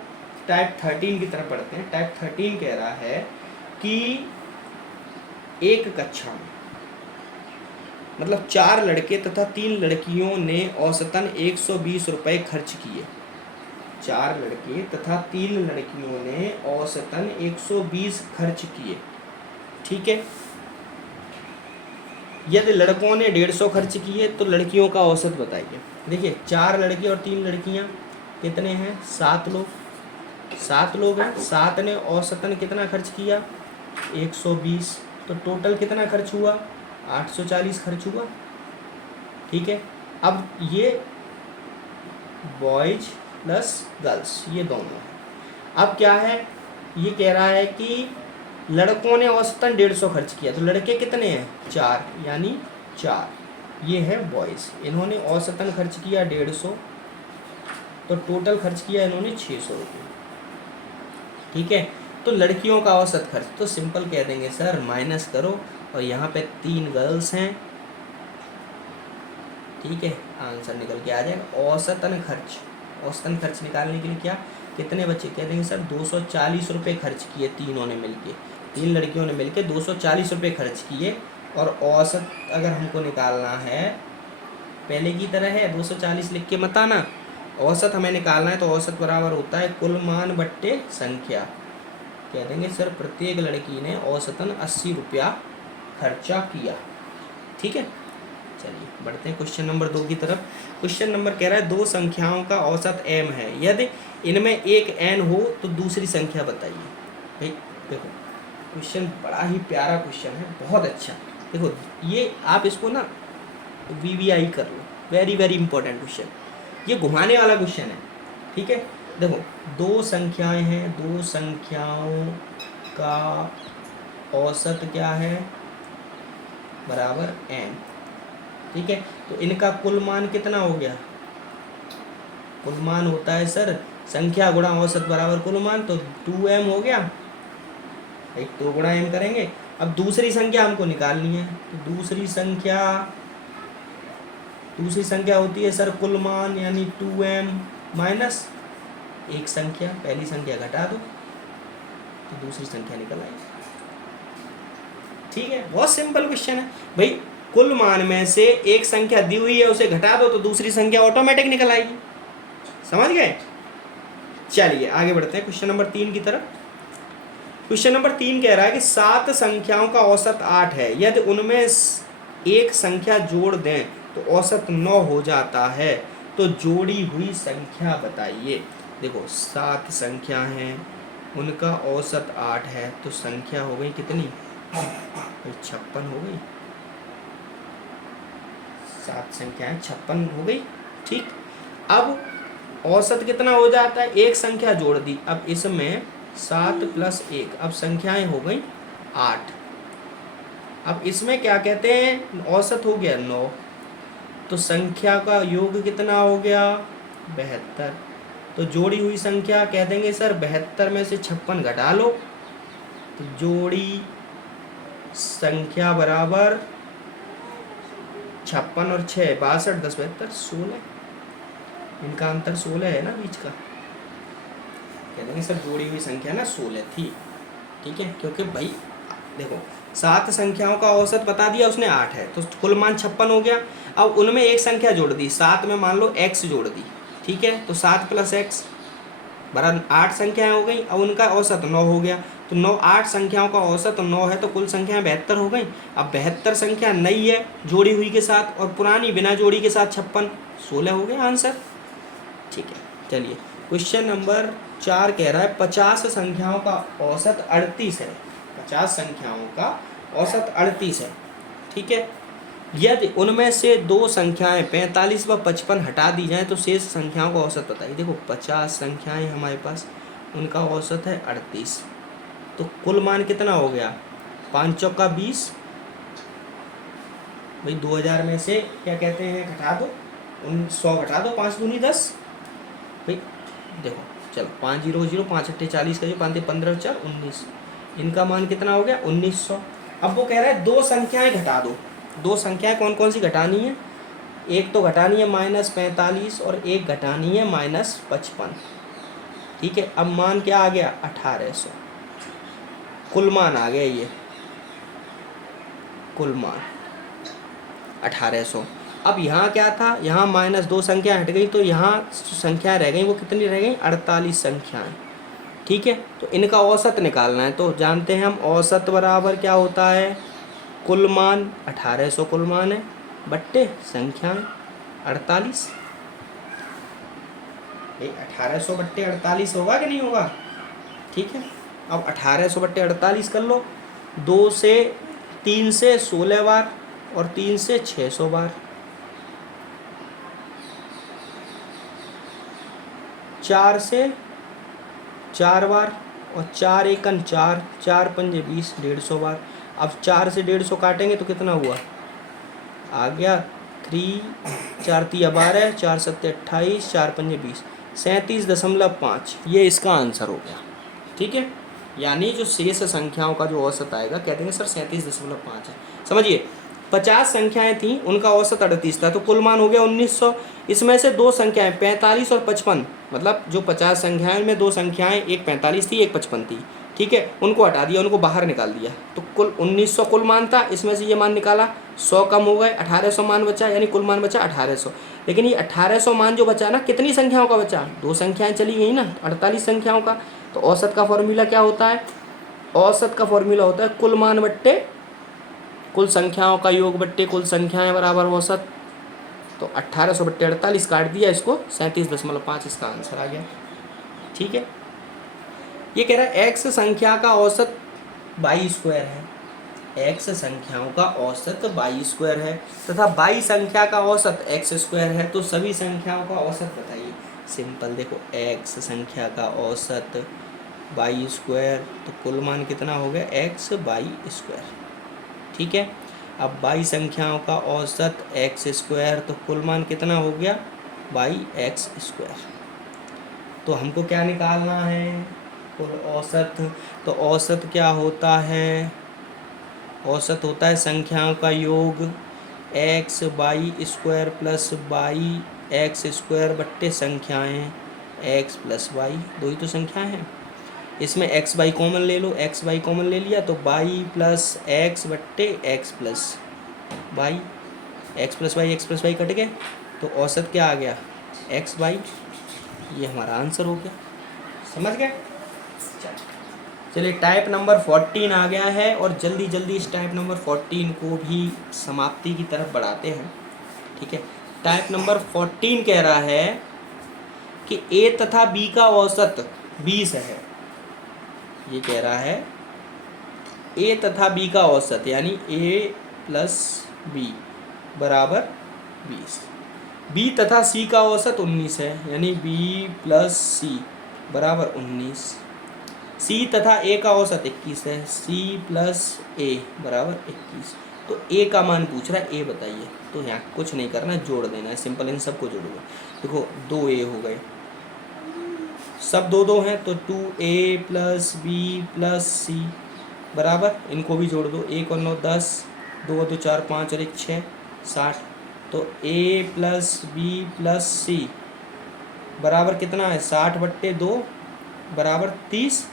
टाइप 13 की तरफ पढ़ते हैं। टाइप 13 कह रहा है कि एक कक्षा में मतलब 4 लड़के तथा 3 लड़कियों ने औसतन 120 रुपये खर्च किए। 4 लड़के तथा 3 लड़कियों ने औसतन 120 खर्च किए, ठीक है। यदि लड़कों ने 150 खर्च किए तो लड़कियों का औसत बताइए। देखिए 4 लड़के और 3 लड़कियां कितने हैं, 7 लोग, 7 लोग हैं, 7 ने औसतन कितना खर्च किया 120, तो टोटल कितना खर्च हुआ 840 खर्च हुआ, ठीक है। अब ये बॉयज प्लस गर्ल्स ये दोनों, अब क्या है, ये कह रहा है कि लड़कों ने औसतन 150 खर्च किया, तो लड़के कितने हैं 4, यानी 4, ये है बॉयज़, इन्होंने औसतन खर्च किया 150, तो टोटल खर्च किया इन्होंने 600 रुपये, ठीक है। तो लड़कियों का औसत खर्च, तो सिंपल कह देंगे सर माइनस करो, और यहाँ पे 3 गर्ल्स हैं, ठीक है, आंसर निकल के आ जाएगा। औसतन खर्च निकालने के लिए क्या कितने बच्चे, कह देंगे सर 240 रुपये खर्च किए तीनों ने मिलके, 3 लड़कियों ने मिलके 240 रुपये खर्च किए, और औसत अगर हमको निकालना है पहले की तरह है 240 लिख के मत आना, औसत हमें निकालना है, तो औसत बराबर होता है कुल मान बट्टे संख्या। कह देंगे सर प्रत्येक लड़की ने औसतन 80 रुपया खर्चा किया, ठीक है। चलिए बढ़ते हैं क्वेश्चन नंबर 2 की तरफ। क्वेश्चन नंबर कह रहा है 2 संख्याओं का औसत m है, यदि इनमें एक n हो तो दूसरी संख्या बताइए। भाई देखो क्वेश्चन बड़ा ही प्यारा क्वेश्चन है, बहुत अच्छा। देखो ये आप इसको ना VVI कर लो, वेरी वेरी इंपॉर्टेंट क्वेश्चन, ये घुमाने वाला क्वेश्चन है, ठीक है। देखो 2 संख्याएं हैं, 2 संख्याओं का औसत क्या है बराबर m, ठीक है। तो इनका कुल मान कितना हो गया, कुल मान होता है सर संख्या गुणा औसत बराबर कुल मान, तो 2m हो गया, एक 2 गुणा m करेंगे। अब दूसरी संख्या हमको निकालनी है, तो दूसरी संख्या होती है सर कुल मान, यानी 2m माइनस एक संख्या, पहली संख्या घटा दो तो दूसरी संख्या निकल आएगी। ठीक है, बहुत सिंपल क्वेश्चन है भाई। कुल मान में से एक संख्या दी हुई है, उसे घटा दो तो दूसरी संख्या ऑटोमेटिक निकल आएगी। समझ गए? चलिए आगे बढ़ते हैं क्वेश्चन नंबर 3 की तरफ। क्वेश्चन नंबर 3 कह रहा है कि 7 संख्याओं का औसत 8 है, यदि उनमें एक संख्या जोड़ दें तो औसत 9 हो जाता है, तो जोड़ी हुई संख्या बताइए। देखो 7 संख्या हैं, उनका औसत 8 है, तो संख्या हो गई कितनी? 56 हो गई। 7 संख्याएं 56 हो गई। ठीक, अब औसत कितना हो जाता है? एक संख्या जोड़ दी, अब इसमें 7 + 1, अब संख्याएं हो गई 8। अब इसमें क्या कहते हैं? औसत हो गया 9, तो संख्या का योग कितना हो गया? 72। तो जोड़ी हुई संख्या कह देंगे सर 72 में से 56 घटा लो, तो जोड़ी संख्या बराबर 56 और 6 62, 10 72 16, इनका अंतर 16 है ना बीच का। कह देंगे सर जोड़ी हुई संख्या ना 16 थी। ठीक है, क्योंकि भाई देखो 7 संख्याओं का औसत बता दिया उसने 8 है, तो कुल मान 56 हो गया। अब उनमें एक संख्या जोड़ दी, 7 में मान लो x जोड़ दी। ठीक है, तो 7 + x बराबर 8 संख्याएं हो गई। अब उनका औसत 9 हो गया, तो 9 8 संख्याओं का औसत 9 है, तो कुल संख्याएं 72 हो गई। अब 72 संख्या नई है जोड़ी हुई के साथ, और पुरानी बिना जोड़ी के साथ 56, 16 हो गया आंसर। ठीक है, चलिए क्वेश्चन नंबर 4 कह रहा है 50 संख्याओं का औसत 38 है। 50 संख्याओं का औसत 38 है। ठीक है, यदि उनमें से दो संख्याएं 45 व 55 हटा दी जाएं तो शेष संख्याओं का औसत बताइए। देखो 50 संख्याएं हमारे पास, उनका औसत है 38, तो कुल मान कितना हो गया? 5 चौका 20, भाई 2000 में से क्या कहते हैं घटा दो, 100 घटा दो, 5 दूनी 10, भाई देखो चलो 5 0 0, 5 अट्ठे 40 का, जो 5 15 4 19, इनका मान कितना हो गया? 1900। अब वो कह रहा है दो संख्याएं घटा दो। दो संख्याएं कौन कौन सी घटानी है? एक तो घटानी है -45 और एक घटानी है -55। ठीक है, अब मान क्या आ गया? 1800। कुल मान आ गया ये, कुल मान 1800। अब यहाँ क्या था? यहाँ -2 संख्या हट गई, तो यहाँ संख्या रह गई, वो कितनी रह गई? 48 संख्याएं। ठीक है, तो इनका औसत निकालना है, तो जानते हैं हम औसत बराबर क्या होता है? कुल मान 1800 कुल मान है, बट्टे संख्याएं 48। 1800 बट्टे 48 होगा कि नहीं होगा? ठीक है, अब 1800 बट्टे 48 कर लो। 2 से 3 से 16 बार, और 3 से 600 बार, 4 से 4 बार, और 4 एकन 4, 4 पंजे 20, 150 बार। अब 4 से 150 काटेंगे तो कितना हुआ? आ गया 3, 4 तिया 12, 4 सत्ते 28, 4 पंजे 20, 37.5। ये इसका आंसर हो गया। ठीक है, यानी जो शेष संख्याओं का जो औसत आएगा, कहते हैं सर 37.5 है। समझिए 50 संख्याएं थी, उनका औसत 38 था, तो कुल मान हो गया 1900। इसमें से दो संख्याएं 45 और 55, मतलब जो 50 संख्याएं में दो संख्याएं, एक 45 थी एक 55 थी। ठीक है, उनको हटा दिया, उनको बाहर निकाल दिया, तो कुल 1900 कुल मान था। इसमें से ये मान निकाला, 100 कम हो गए, 1800 मान बचा, यानी कुल मान बचा 1800। लेकिन ये 1800 मान जो बचा ना, कितनी संख्याओं का बचा? दो संख्याएं चली गई ना, 48 संख्याओं का। तो औसत का फॉर्मूला क्या होता है? औसत का फॉर्मूला होता है कुल मान बट्टे कुल संख्याओं का योग बट्टे कुल संख्याएं बराबर औसत। तो 1800 बट्टे 48 काट दिया, इसको 37.5 इसका आंसर आ गया। ठीक है, ये कह रहा है x संख्या का औसत 22 है। x संख्याओं का औसत 22 है तथा y संख्या का औसत x² है, तो सभी संख्याओं का औसत बताइए। सिंपल, देखो x संख्या का औसत 22, तो कुल मान कितना हो गया? x/2। ठीक है, अब y संख्याओं का औसत x², तो कुल मान कितना हो गया? y(x²). तो हमको क्या निकालना है, और औसत। तो औसत क्या होता है, औसत होता है संख्याओं का योग X Y square plus Y X square बट्टे संख्याएं एक्स प्लस वाई, दो ही तो संख्याएं हैं। इसमें एक्स वाई कॉमन ले लो, एक्स वाई कॉमन ले लिया तो वाई प्लस एक्स बट्टे X plus Y, X plus Y cut गए, तो औसत क्या आ गया, एक्स वाई। ये हमारा आंसर हो गया, समझ गए। चलिए टाइप नंबर 14 आ गया है, और जल्दी जल्दी इस टाइप नंबर 14 को भी समाप्ति की तरफ बढ़ाते हैं। ठीक है, टाइप नंबर 14 कह रहा है कि ए तथा बी का औसत 20 है। ये कह रहा है ए तथा बी का औसत यानी ए प्लस बी बराबर 20। बी तथा सी का औसत 19 है, यानी बी प्लस सी बराबर 19। सी तथा ए का औसत 21 है, सी प्लस ए बराबर 21। तो ए का मान पूछ रहा है, ए बताइए। तो यहाँ कुछ नहीं करना, जोड़ देना है, सिंपल इन सबको जोड़ोगे। देखो 2 ए हो गए, सब 2 2 हैं, तो 2a plus B plus C बराबर, इनको भी जोड़ दो, 1 और 9 10, 2 और 2 4 5 और 1 6 60। तो a plus B plus C बराबर कितना है, 60 बट्टे 2 बराबर 30।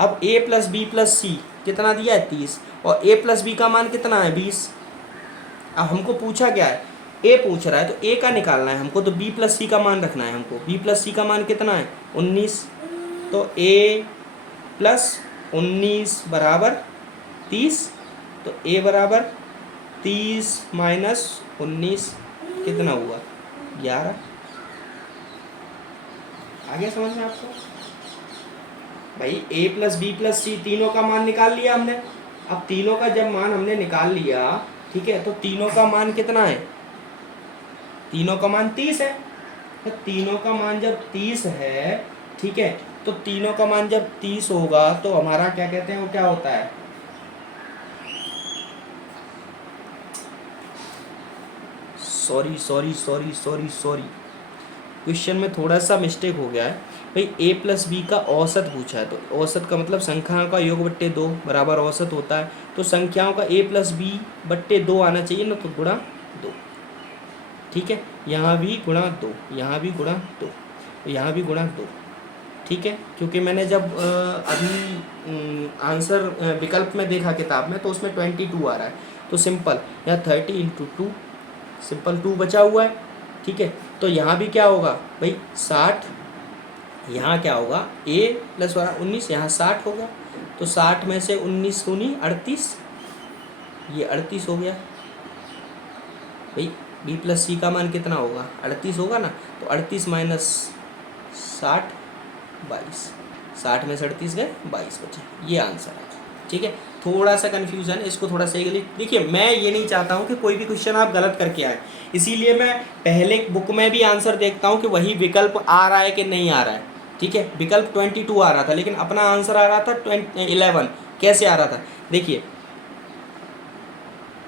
अब a प्लस बी प्लस सी कितना दिया है, 30, और a प्लस बी का मान कितना है, 20। अब हमको पूछा क्या है, a पूछ रहा है, तो a का निकालना है हमको, तो b प्लस सी का मान रखना है हमको। b प्लस सी का मान कितना है, 19। तो a प्लस 19 बराबर 30। तो a बराबर 30 माइनस 19 कितना हुआ, 11। आ गया समझ में आपको भाई। a प्लस बी प्लस सी तीनों का मान निकाल लिया हमने। अब तीनों का जब मान हमने निकाल लिया, ठीक है, तो तीनों का मान कितना है, तीनों का मान 30 है। तो तीनों का मान जब 30 है, ठीक है, तो तीनों का मान जब 30 होगा तो हमारा क्या कहते हैं, वो क्या होता है, sorry sorry sorry sorry sorry question में थोड़ा सा मिस्टेक हो गया है भाई। a प्लस बी का औसत पूछा है, तो औसत का मतलब संख्याओं का योग बट्टे 2 बराबर औसत होता है। तो संख्याओं का a प्लस बी बट्टे 2 आना चाहिए ना, तो गुणा 2। ठीक है, यहाँ भी गुणा 2, यहाँ भी गुणा 2, यहाँ भी गुणा 2। ठीक है, क्योंकि मैंने जब अभी आंसर विकल्प में देखा किताब में, तो उसमें 22 आ रहा है, तो सिंपल यहाँ 30 इंटू 2, सिंपल 2 बचा हुआ है। ठीक है, तो यहाँ भी क्या होगा भाई 60, यहाँ क्या होगा a प्लस 19, यहाँ 60 होगा, तो 60 में से 19 दूनी 38, ये 38 हो गया भाई। b प्लस सी का मान कितना होगा, 38 होगा ना, तो 38 माइनस 60 22, 60 में से 38 गए 22 बचे, ये आंसर है। ठीक है, थोड़ा सा कन्फ्यूजन है, इसको थोड़ा सही गली। देखिए मैं ये नहीं चाहता हूँ कि कोई भी क्वेश्चन आप गलत करके आए, इसीलिए मैं पहले बुक में भी आंसर देखता हूँ कि वही विकल्प आ रहा है कि नहीं आ रहा है। ठीक है, विकल्प 22 आ रहा था, लेकिन अपना आंसर आ रहा था 11। कैसे आ रहा था, देखिए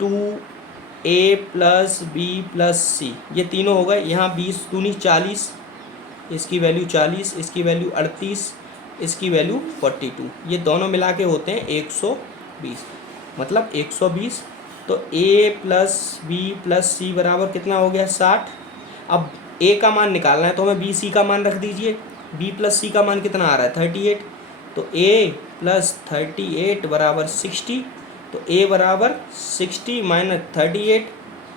2a प्लस बी प्लस सी, ये तीनों हो गए। यहाँ 20 दूनी 40, इसकी वैल्यू 40, इसकी वैल्यू 38, इसकी वैल्यू 42, ये दोनों मिला के होते हैं 120, मतलब 120। तो a plus B plus C बराबर कितना हो गया, 60। अब a का मान निकालना है, तो हमें बी सी का मान रख दीजिए। b प्लस सी का मान कितना आ रहा है, 38। तो a प्लस 38 बराबर 60। तो a बराबर 60 माइनस 38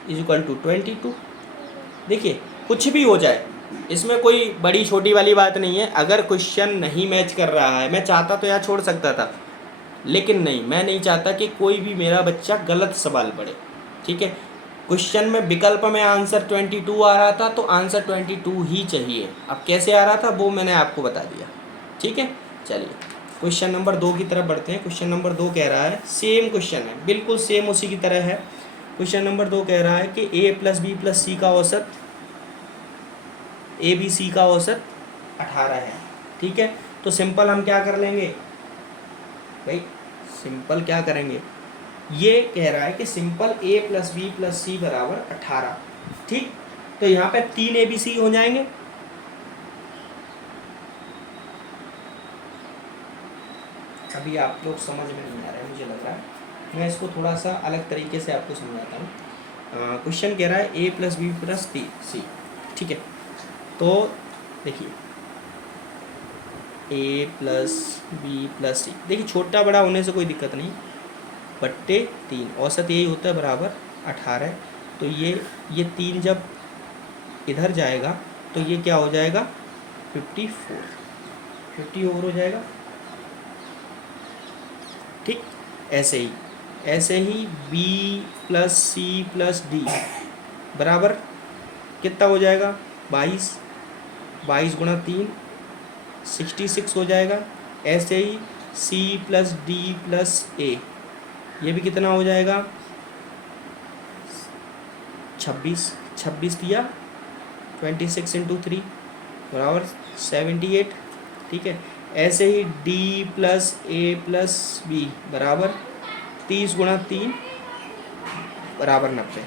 इज इक्वल टू 22। देखिए कुछ भी हो जाए, इसमें कोई बड़ी छोटी वाली बात नहीं है। अगर क्वेश्चन नहीं मैच कर रहा है, मैं चाहता तो यहाँ छोड़ सकता था, लेकिन नहीं, मैं नहीं चाहता कि कोई भी मेरा बच्चा गलत सवाल पढ़े। ठीक है, क्वेश्चन में विकल्प में आंसर 22 आ रहा था, तो आंसर 22 ही चाहिए। अब कैसे आ रहा था वो मैंने आपको बता दिया। ठीक है, चलिए क्वेश्चन नंबर 2 की तरफ बढ़ते हैं। क्वेश्चन नंबर 2 कह रहा है, सेम क्वेश्चन है, बिल्कुल सेम उसी की तरह है। क्वेश्चन नंबर 2 कह रहा है कि a प्लस बी प्लस सी का औसत, ए बी सी का औसत 18 है। ठीक है, तो सिंपल हम क्या कर लेंगे भाई, सिंपल क्या करेंगे, ये कह रहा है कि simple a plus B plus C बराबर 18। ठीक, तो यहाँ पे 3 ABC हो जाएंगे। अभी आप लोग समझ में नहीं आ रहा है मुझे लग रहा है। मैं इसको थोड़ा सा अलग तरीके से आपको समझाता हूँ। क्वेश्चन कह रहा है a+b+c, ठीक है। तो देखिए a+b+c, देखिए छोटा बड़ा होने से कोई दिक्कत नहीं, बट्टे 3, औसत यही होता है बराबर 18। तो ये 3 जब इधर जाएगा तो ये क्या हो जाएगा 54, 50 हो जाएगा, ठीक। ऐसे ही b+c+d बराबर कितना हो जाएगा 22, 22 गुणा 3 66 हो जाएगा। ऐसे ही c+d+a, ये भी कितना हो जाएगा 26, 26 दिया 26 × 3 बराबर 78, ठीक है। ऐसे ही d+a+b बराबर 30 गुणा 3 बराबर 90।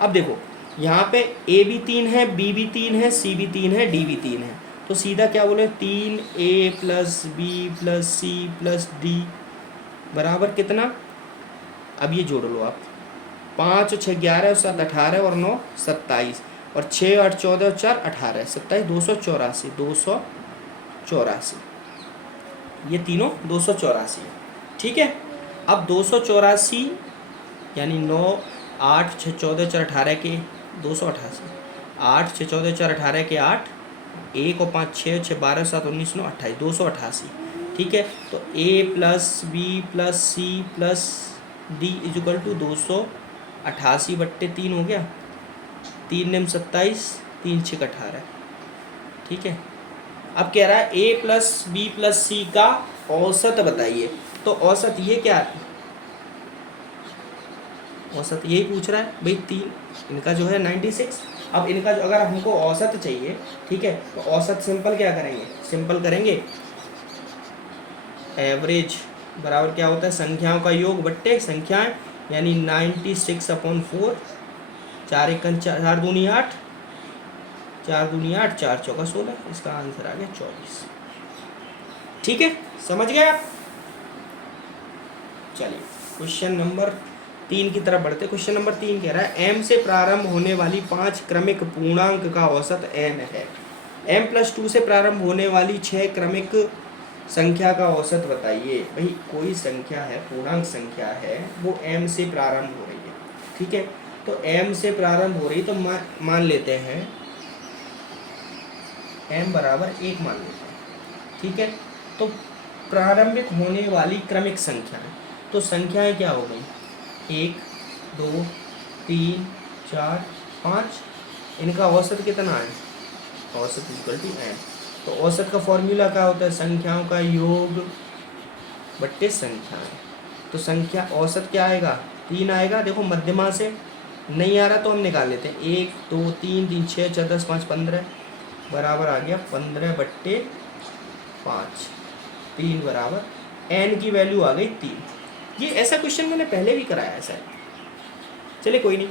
अब देखो यहाँ पे a भी 3 है, b भी 3 है, c भी 3 है, d भी 3 है, तो सीधा क्या बोले 3a+b+c+d बराबर कितना, अब ये जोड़ लो आप, 5 और 6 11 और 7 18 और 9 27 और 6 8 14 और 4 18 27 284, 284, ये तीनों 284 है, ठीक है। अब 284 यानी 9 8 6 14 4 18 के 288, 8 6 14 4 18 के 8, 1 और 5 6 6 12 7 19 9 28 288, ठीक है। तो a+b+c+d = 288/3 हो गया, 3 9 27, 3 6 18, ठीक है। अब कह रहा है a+b+c का औसत बताइए, तो औसत ये क्या है, औसत यही पूछ रहा है भाई, 3 इनका जो है 96। अब इनका जो अगर हमको औसत चाहिए, ठीक है, तो औसत सिंपल क्या करेंगे, सिंपल करेंगे एवरेज बराबर क्या होता है संख्याओं का योग बट्टे संख्याएं, यानी 96/4, 4 1 4 दूनी 8, 4 दूनी 8, 4 चौका 16, इसका आंसर आ गया 24, ठीक है। समझ गए आप। चलिए क्वेश्चन नंबर 3 की तरफ बढ़ते। क्वेश्चन नंबर 3 कह रहा है m से प्रारंभ होने वाली 5 क्रमिक पूर्णांक का औसत n है, m+2 से प्रारंभ होने वाली 6 क्रमिक संख्या का औसत बताइए। भाई कोई संख्या है, पूर्णांक संख्या है, वो m से प्रारंभ हो रही है, ठीक है। तो m से प्रारंभ हो रही, तो मान लेते हैं m बराबर 1 मान लेते हैं, ठीक है। तो प्रारंभिक होने वाली क्रमिक संख्याएं, तो संख्याएं क्या हो गई 1 2 3 4 5, इनका औसत कितना है, औसत = n। तो औसत का फॉर्मूला क्या होता है, संख्याओं का योग बट्टे संख्याएं। तो संख्या औसत क्या आएगा 3 आएगा, देखो मध्यमा से नहीं आ रहा तो हम निकाल लेते हैं, 1 2 3 3 6 4 10 5 15 बराबर आ गया 15/5, 3 बराबर n की वैल्यू आ गई 3। ये ऐसा क्वेश्चन मैंने पहले भी कराया है शायद, चलिए कोई नहीं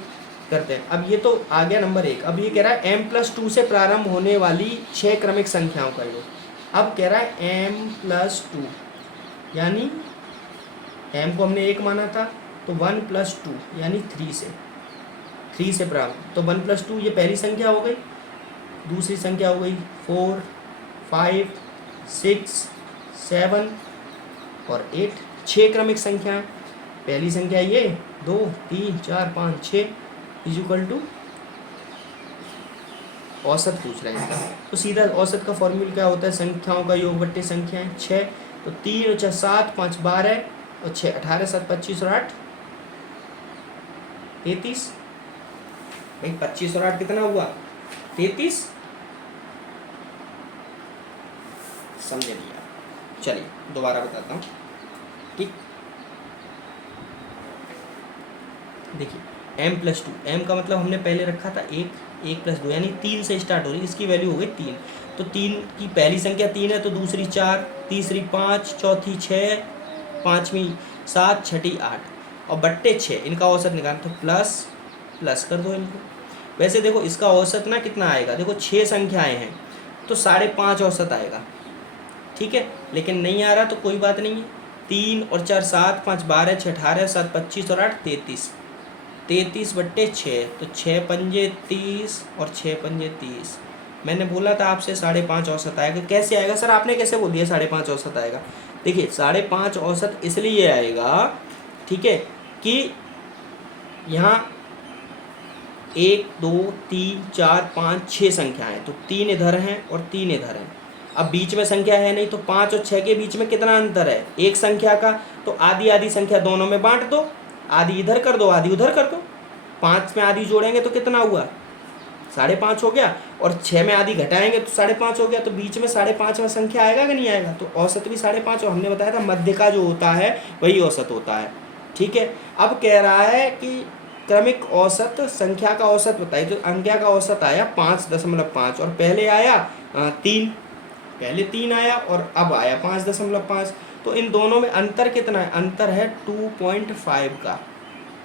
करते हैं। अब ये तो आ गया नंबर 1। अब ये कह रहा है m+2 से प्रारंभ होने वाली 6 क्रमिक संख्याओं का योग। अब कह रहा है m+2, यानी m को हमने 1 माना था, तो 1+2 यानी 3 से प्रारंभ, तो 1+2 ये पहली संख्या हो गई, दूसरी संख्या हो गई 4 5 6 7 और 8, 6 क्रमिक संख्याएं। पहली संख्या ये 2 3 4 5 6 = औसत पूछ रहे हैं इसका, तो सीधा औसत का फॉर्मूला क्या होता है, संख्याओं का योग बट्टे संख्याएं 6, तो 3 और 4 7 5 12 और 6 18 7 25 और 8 33। भाई 25 और 8 कितना हुआ 33, समझे नहीं आप। चलिए दोबारा बताता हूँ, ठीक। देखिए m+2, m का मतलब हमने पहले रखा था 1 1+2 यानी 3 से स्टार्ट हो रही, इसकी वैल्यू हो गई 3। तो 3 की पहली संख्या 3 है, तो दूसरी 4, तीसरी 5, चौथी 6, पाँचवीं 7, छठी 8 और बट्टे 6, इनका औसत निकालना, तो प्लस कर दो इनको। वैसे देखो इसका औसत ना कितना आएगा, देखो 6 संख्याएं हैं तो 5.5 औसत आएगा, ठीक है। लेकिन नहीं आ रहा तो कोई बात नहीं है, 3 और 4 7, 5 12, 6 18, 7 25 और 8 33, 33/6, तो 6 पंजे 30 और 6 पंजे 30। मैंने बोला था आपसे 5.5 औसत आएगा। कैसे आएगा सर, आपने कैसे बोल दिया 5.5 औसत आएगा? देखिए 5.5 औसत इसलिए आएगा, ठीक है, कि यहाँ 1 2 3 4 5 6 संख्याएं, तो 3 इधर हैं और 3 इधर हैं। अब बीच में संख्या है नहीं, तो 5 और 6 के बीच में कितना अंतर है? एक संख्या का। तो आधी आधी संख्या दोनों में बांट दो, आधी इधर कर दो आधी उधर कर दो। 5 में आधी जोड़ेंगे तो कितना हुआ? 5.5 हो गया, और 6 में आधी घटाएंगे तो 5.5 हो गया। तो बीच में 5.5 में संख्या आएगा कि नहीं आएगा? तो औसत भी 5.5, और हमने बताया था मध्य का जो होता है वही औसत होता है, ठीक है। अब कह रहा है कि क्रमिक औसत संख्या का औसत बताइए। तो अंक्या का औसत आया 5.5, और पहले आया 3, पहले 3 आया और अब आया 5.5। तो इन दोनों में अंतर कितना है? अंतर है 2.5 का,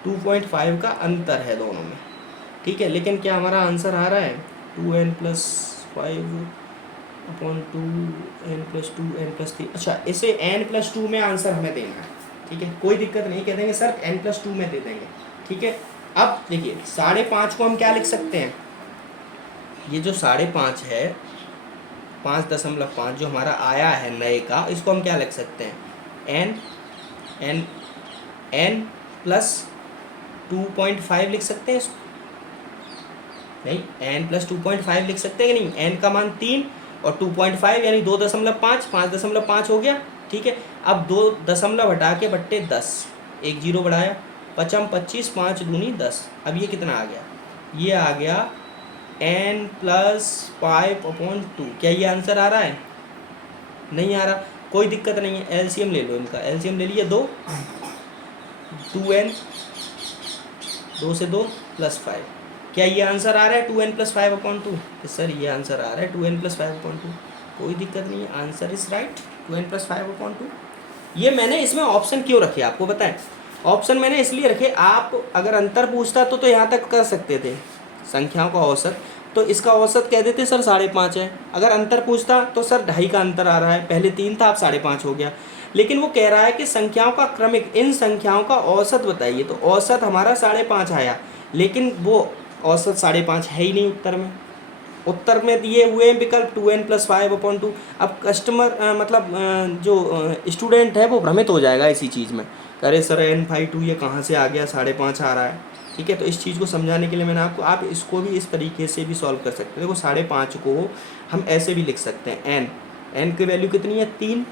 2.5 का अंतर है दोनों में, ठीक है। लेकिन क्या हमारा आंसर आ रहा है? 2n+5/2n+2n+3। अच्छा, इसे n+2 में आंसर हमें देना है, ठीक है, कोई दिक्कत नहीं, कह देंगे सर n+2 में दे देंगे, ठीक है। अब देखिए 5.5 को हम क्या लिख सकते हैं? ये जो 5.5 है, 5.5 जो हमारा आया है नए का, इसको हम क्या लिख सकते हैं? n+2.5 लिख सकते हैं इसको? नहीं, n+2.5 लिख सकते हैं कि नहीं? n का मान 3 और 2.5 यानी 2.5, 5.5 हो गया, ठीक है। अब 2 दशमलव हटा के बट्टे 10, एक जीरो बढ़ाया, 5 25, 5 दूनी 10। अब ये कितना आ गया? ये आ गया n+5/2। क्या ये आंसर आ रहा है? नहीं आ रहा, कोई दिक्कत नहीं है, एलसीएम ले लो इनका। एलसीएम ले लिए 2n, 2 से 2 +5। क्या ये आंसर आ रहा है 2n+5/2? कि सर ये आंसर आ रहा है 2n+5/2। कोई दिक्कत नहीं है, आंसर इज राइट 2n+5/2। ये मैंने इसमें ऑप्शन क्यों रखे आपको बताएं? ऑप्शन मैंने इसलिए रखे, आप अगर अंतर पूछता तो यहाँ तक कर सकते थे संख्याओं का औसत, तो इसका औसत कह देते सर 5.5 है। अगर अंतर पूछता तो सर 2.5 का अंतर आ रहा है, पहले 3 था अब 5.5 हो गया। लेकिन वो कह रहा है कि संख्याओं का क्रमिक, इन संख्याओं का औसत बताइए, तो औसत हमारा 5.5 आया, लेकिन वो औसत 5.5 है ही नहीं उत्तर में। उत्तर में दिए हुए विकल्प 2n+5/2। अब कस्टमर जो स्टूडेंट है वो भ्रमित हो जाएगा इसी चीज़ में, अरे सर n/2 ये कहाँ से आ गया, 5.5 आ रहा है, ठीक है। तो इस चीज़ को समझाने के लिए मैंने आपको, आप इसको भी इस तरीके से भी सॉल्व कर सकते हैं। देखो 5.5 को हम ऐसे भी लिख सकते हैं, n की वैल्यू कितनी है? 3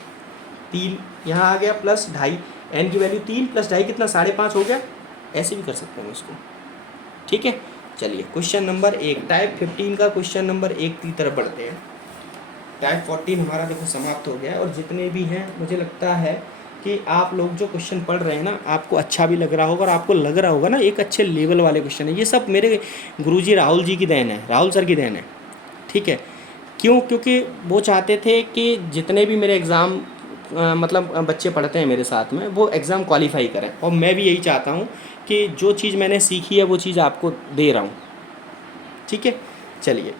यहाँ आ गया प्लस 2.5, n की वैल्यू 3 + 2.5 कितना? 5.5 हो गया। ऐसे भी कर सकते हैं इसको, ठीक है। चलिए क्वेश्चन नंबर 1, टाइप 15 का क्वेश्चन नंबर 1 की तरफ बढ़ते हैं। टाइप 14 हमारा देखो समाप्त हो गया है, और जितने भी हैं मुझे लगता है कि आप लोग जो क्वेश्चन पढ़ रहे हैं ना, आपको अच्छा भी लग रहा होगा, और आपको लग रहा होगा ना एक अच्छे लेवल वाले क्वेश्चन है। ये सब मेरे गुरुजी राहुल जी की देन है, राहुल सर की देन है, ठीक है। क्यों? क्योंकि वो चाहते थे कि जितने भी मेरे एग्ज़ाम बच्चे पढ़ते हैं मेरे साथ में, वो एग्ज़ाम क्वालिफाई करें, और मैं भी यही चाहता हूँ कि जो चीज़ मैंने सीखी है वो चीज़ आपको दे रहा हूँ, ठीक है। चलिए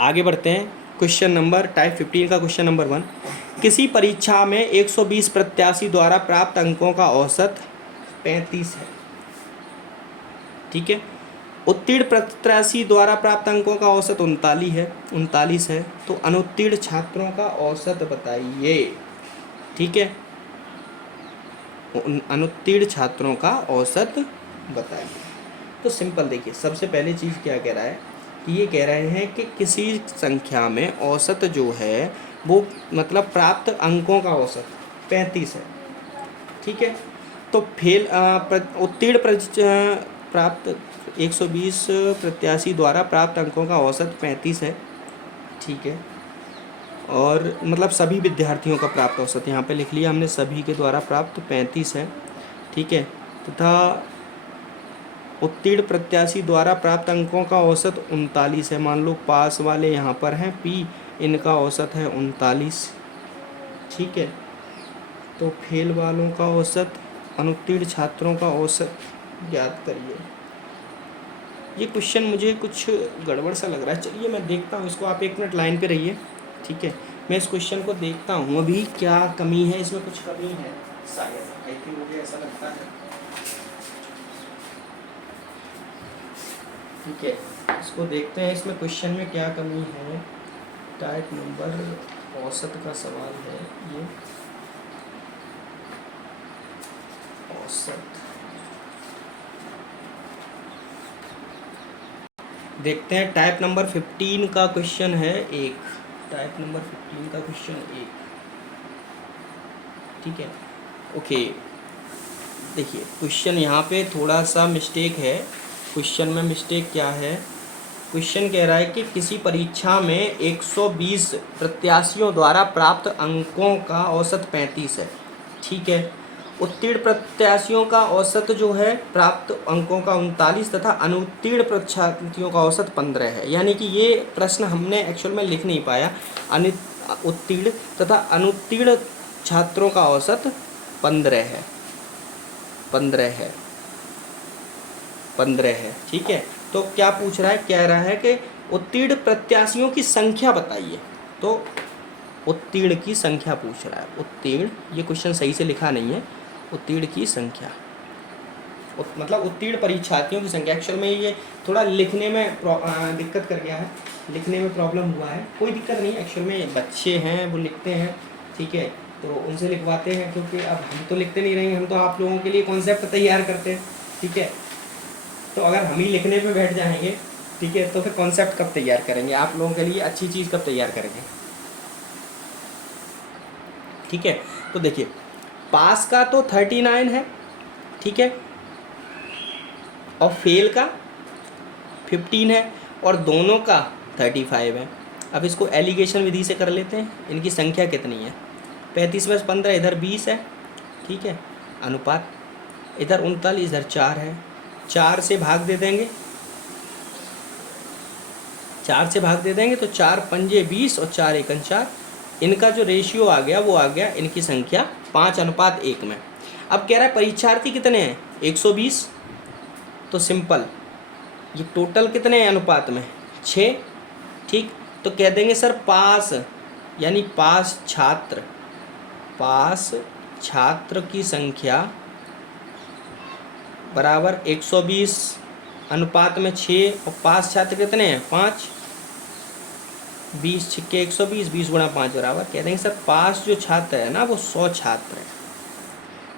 आगे बढ़ते हैं। क्वेश्चन नंबर टाइप 15 का क्वेश्चन नंबर 1, किसी परीक्षा में 120 प्रत्याशी द्वारा प्राप्त अंकों का औसत 35 है, ठीक है। उत्तीर्ण प्रत्याशी द्वारा प्राप्त अंकों का औसत 39 है। तो अनुत्तीर्ण छात्रों का औसत बताइए, ठीक है। अनुत्तीर्ण छात्रों का औसत बताइए। तो सिंपल देखिए, सबसे पहली चीज़ क्या कह रहा है कि ये कह रहे हैं कि किसी संख्या में औसत जो है वो प्राप्त अंकों का औसत 35 है, ठीक है। तो उत्तीर्ण प्राप्त 120 प्रत्याशी द्वारा प्राप्त अंकों का औसत 35 है, ठीक है। और सभी विद्यार्थियों का प्राप्त औसत यहाँ पे लिख लिया हमने, सभी के द्वारा प्राप्त 35 है, ठीक है। तथा उत्तीर्ण प्रत्याशी द्वारा प्राप्त अंकों का औसत 39 है। मान लो पास वाले यहाँ पर हैं P, इनका औसत है 39, ठीक है। तो फेल वालों का औसत, अनुत्तीर्ण छात्रों का औसत ज्ञात करिए। ये क्वेश्चन मुझे कुछ गड़बड़ सा लग रहा है, चलिए मैं देखता हूँ इसको, आप 1 मिनट लाइन पे रहिए, ठीक है। मैं इस क्वेश्चन को देखता हूँ अभी क्या कमी है, इसमें कुछ कमी है शायद, आई थिंक मुझे ऐसा लगता है। ठीक है, इसको देखते हैं इसमें क्वेश्चन में क्या कमी है। टाइप नंबर औसत का सवाल है ये, औसत। देखते हैं टाइप नंबर 15 का क्वेश्चन है एक, टाइप नंबर 15 का क्वेश्चन एक। ठीक है, ओके। देखिए क्वेश्चन यहाँ पे थोड़ा सा मिस्टेक है। क्वेश्चन में मिस्टेक क्या है, क्वेश्चन कह रहा है कि किसी परीक्षा में 120 प्रत्याशियों द्वारा प्राप्त अंकों का औसत 35 है। ठीक है, उत्तीर्ण प्रत्याशियों का औसत जो है प्राप्त अंकों का 39 तथा अनुत्तीर्ण प्रत्याशियों का औसत 15 है। यानी कि ये प्रश्न हमने एक्चुअल में लिख नहीं पाया। उत्तीर्ण तथा अनुत्तीर्ण छात्रों का औसत 15 है, 15 है। ठीक है, तो क्या पूछ रहा है, कह रहा है कि उत्तीर्ण प्रत्याशियों की संख्या बताइए। तो उत्तीर्ण की संख्या पूछ रहा है, उत्तीर्ण, ये क्वेश्चन सही से लिखा नहीं है, उत्तीर्ण की संख्या, मतलब उत्तीर्ण परीक्षार्थियों की संख्या। एक्चुअल में ये थोड़ा लिखने में दिक्कत कर गया है, लिखने में प्रॉब्लम हुआ है, कोई दिक्कत नहीं। एक्चुअल में बच्चे हैं वो लिखते हैं, ठीक है, तो उनसे लिखवाते हैं, क्योंकि अब हम तो लिखते नहीं रहेंगे, हम तो आप लोगों के लिए कॉन्सेप्ट तैयार करते हैं। ठीक है, तो अगर हम ही लिखने पे बैठ जाएंगे, ठीक है, तो फिर कॉन्सेप्ट कब तैयार करेंगे, आप लोगों के लिए अच्छी चीज़ कब तैयार करेंगे। ठीक है, तो देखिए पास का तो 39 है, ठीक है, और फेल का 15 है, और दोनों का 35 है। अब इसको एलिगेशन विधि से कर लेते हैं, इनकी संख्या कितनी है, 35 में 15, इधर 20 है। ठीक है, अनुपात इधर 39, इधर 4 है, 4 से भाग दे देंगे, 4 से भाग दे देंगे तो 4 पंजे 20 और 4 एकन 4। इनका जो रेशियो आ गया वो आ गया इनकी संख्या 5:1 में। अब कह रहा है परीक्षार्थी कितने हैं, 120, तो सिंपल ये टोटल कितने हैं अनुपात में, 6। ठीक, तो कह देंगे सर पास, यानी पास छात्र की संख्या बराबर 120 अनुपात में 6, और पास छात्र कितने हैं, 5, 20 छिक्के 120, 20 गुणा 5 बराबर, कह देंगे सर पास जो छात्र है ना वो 100 छात्र है।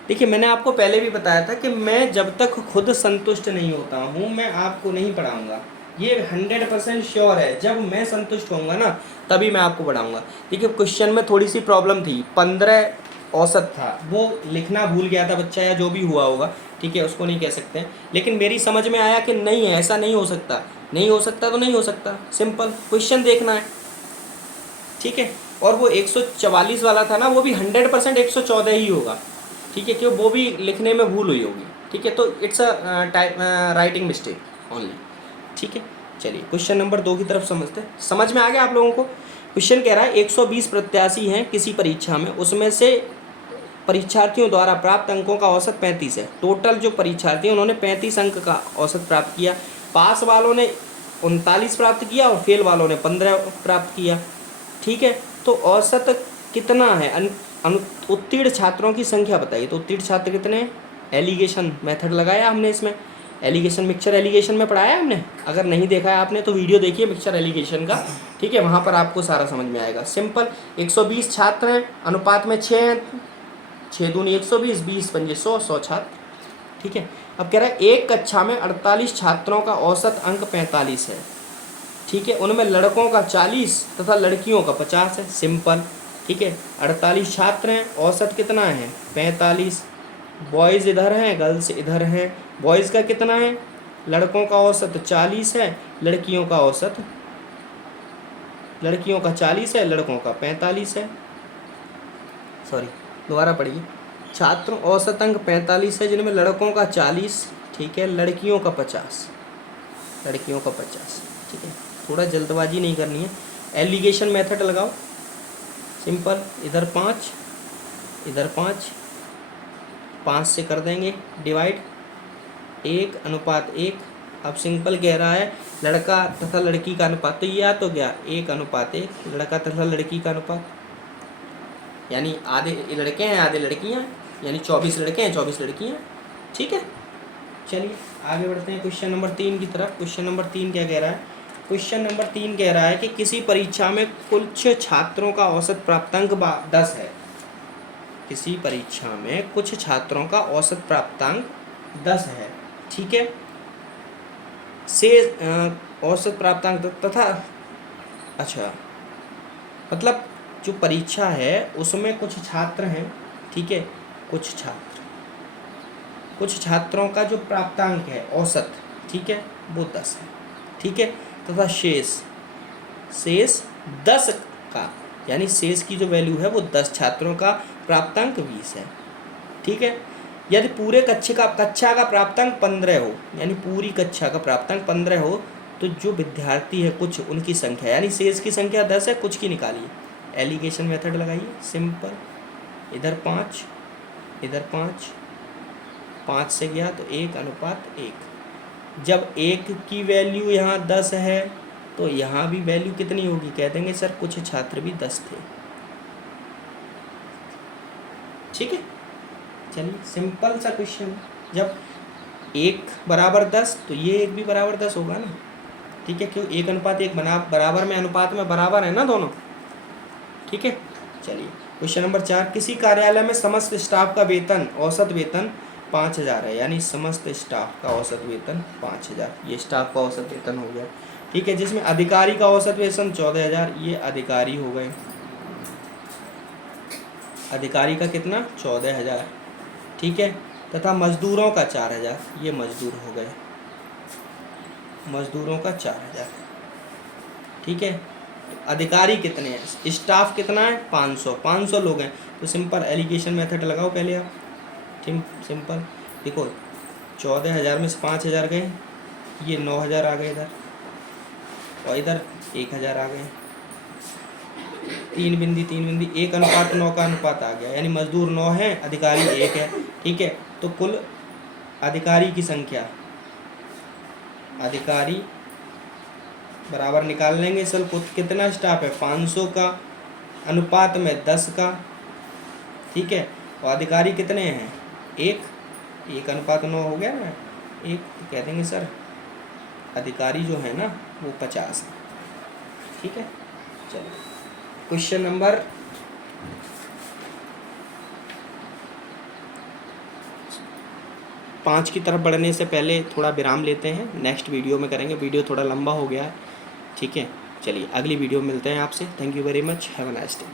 देखिए मैंने आपको पहले भी बताया था कि मैं जब तक खुद संतुष्ट नहीं होता हूँ मैं आपको नहीं पढ़ाऊँगा, ये 100% श्योर है। जब मैं संतुष्ट होऊंगा ना तभी मैं आपको पढ़ाऊँगा। देखिए क्वेश्चन में थोड़ी सी प्रॉब्लम थी, 15 औसत था, वो लिखना भूल गया था बच्चा या जो भी हुआ होगा, ठीक है, उसको नहीं कह सकते हैं। लेकिन मेरी समझ में आया कि नहीं है, ऐसा नहीं हो सकता, नहीं हो सकता तो नहीं हो सकता, सिंपल क्वेश्चन देखना है। ठीक है, और वो 144 वाला था ना, वो भी 100% 114 ही होगा। ठीक है, क्यों, वो भी लिखने में भूल हुई होगी। ठीक है, तो it's a writing mistake only. ठीक है, चलिए क्वेश्चन नंबर 2 की तरफ समझते हैं। समझ में आ गया आप लोगों को। क्वेश्चन कह रहा है 120 प्रत्याशी हैं किसी परीक्षा में, उसमें से परीक्षार्थियों द्वारा प्राप्त अंकों का औसत 35 है। टोटल जो परीक्षार्थी हैं उन्होंने 35 अंक का औसत प्राप्त किया। पास वालों ने 39 प्राप्त किया और फेल वालों ने 15 प्राप्त किया। ठीक है, तो औसत कितना है, उत्तीर्ण छात्रों की संख्या बताइए। तो उत्तीर्ण छात्र कितने हैं, एलिगेशन मेथड लगाया हमने इसमें, एलिगेशन मिक्सचर एलिगेशन में पढ़ाया हमने। अगर नहीं देखा है आपने तो वीडियो देखिए मिक्सचर एलिगेशन का, ठीक है, वहाँ पर आपको सारा समझ में आएगा। सिंपल 120 छात्र हैं, अनुपात में 6 हैं, 6 दूनी 120, 20 पंजे 100, 100 छात्र। ठीक है, अब कह रहा है एक कक्षा में 48 छात्रों का औसत अंक 45 है। ठीक है, उनमें लड़कों का 40 तथा लड़कियों का 50 है। सिंपल, ठीक है, 48 छात्र हैं, औसत कितना है 45, बॉयज़ इधर हैं गर्ल्स इधर हैं। बॉयज़ का कितना है, लड़कों का औसत 40 है, लड़कियों का औसत, लड़कियों का 40 है, लड़कों का 45 है। सॉरी, दोबारा पढ़िए। छात्र औसत अंक 45 है, जिनमें लड़कों का 40, ठीक है, लड़कियों का 50, लड़कियों का 50। ठीक है, थोड़ा जल्दबाजी नहीं करनी है। एलिगेशन मेथड लगाओ, सिंपल, इधर 5, इधर 5, 5 से कर देंगे डिवाइड, 1:1, अब सिंपल कह रहा है लड़का तथा लड़की का अनुपात, तो यह तो क्या 1:1 लड़का तथा लड़की का अनुपात, यानी आधे लड़के हैं आधे लड़कियां हैं, यानी 24 लड़के हैं 24 लड़कियां। ठीक है, चलिए आगे बढ़ते हैं क्वेश्चन नंबर 3 की तरफ। क्वेश्चन नंबर 3 क्या कह रहा है? क्वेश्चन नंबर 3 कह रहा है कि किसी परीक्षा में कुछ छात्रों का औसत प्राप्तांक 10 है। किसी परीक्षा में कुछ छात्रों का औसत प्राप्तांक 10 है। ठीक है, से औसत प्राप्तांक तथा अच्छा मतलब जो परीक्षा है उसमें कुछ छात्र हैं। ठीक है, कुछ छात्रों का जो प्राप्तांक है औसत, ठीक है, वो 10 है। ठीक है, तथा शेष 10 का, यानी शेष की जो वैल्यू है वो 10, छात्रों का प्राप्तांक 20 है। ठीक है, यदि पूरे कक्षा का प्राप्तांक 15 हो, यानी पूरी कक्षा का प्राप्तांक 15 हो, तो जो विद्यार्थी है कुछ उनकी संख्या, यानी शेष की संख्या 10 है, कुछ की निकालिए। एलिगेशन मेथड लगाइए, सिंपल, इधर 5 इधर 5 से गया तो 1:1। जब 1 की वैल्यू यहाँ 10 है तो यहाँ भी वैल्यू कितनी होगी? कह देंगे सर कुछ छात्र भी 10 थे। ठीक है, चलिए सिंपल सा क्वेश्चन, जब 1 बराबर 10 तो ये 1 भी बराबर 10 होगा ना। ठीक है, क्यों 1:1 बराबर में अनुपात में बराबर है ना दोनों। ठीक है, चलिए क्वेश्चन नंबर 4, किसी कार्यालय में समस्त स्टाफ का वेतन औसत वेतन 5000 है, यानी समस्त स्टाफ का औसत वेतन 5000, ये स्टाफ का औसत वेतन हो गया। ठीक है, जिसमें अधिकारी का औसत वेतन 14000, ये अधिकारी हो गए, अधिकारी का कितना 14000। ठीक है, तथा मजदूरों का 4000, ये मजदूर हो गए, मजदूरों का 4000। ठीक है, तो अधिकारी कितने हैं? स्टाफ कितना है? 500 लोग हैं, तो सिंपल एलिगेशन मेथड लगाओ पहले आप। सिंपल देखो, 14000 में से 5000 गए, ये 9000 आ गए इधर, और इधर 1000 आ गए, 3 बिंदी 1:9 का अनुपात आ गया, यानी मजदूर 9 है, अधिकारी 1 है। ठीक है, तो कुल अधिकारी की संख्या, अधिकारी बराबर निकाल लेंगे सर, कितना स्टाफ है? 500 का, अनुपात में 10 का। ठीक है, और अधिकारी कितने हैं? 1:9 हो गया ना, 1, तो कह देंगे सर अधिकारी जो है ना वो 50 है। ठीक है, चलो क्वेश्चन नंबर 5 की तरफ बढ़ने से पहले थोड़ा विराम लेते हैं, नेक्स्ट वीडियो में करेंगे, वीडियो थोड़ा लंबा हो गया है। ठीक है, चलिए अगली वीडियो में मिलते हैं आपसे। Thank you very much, have a nice day.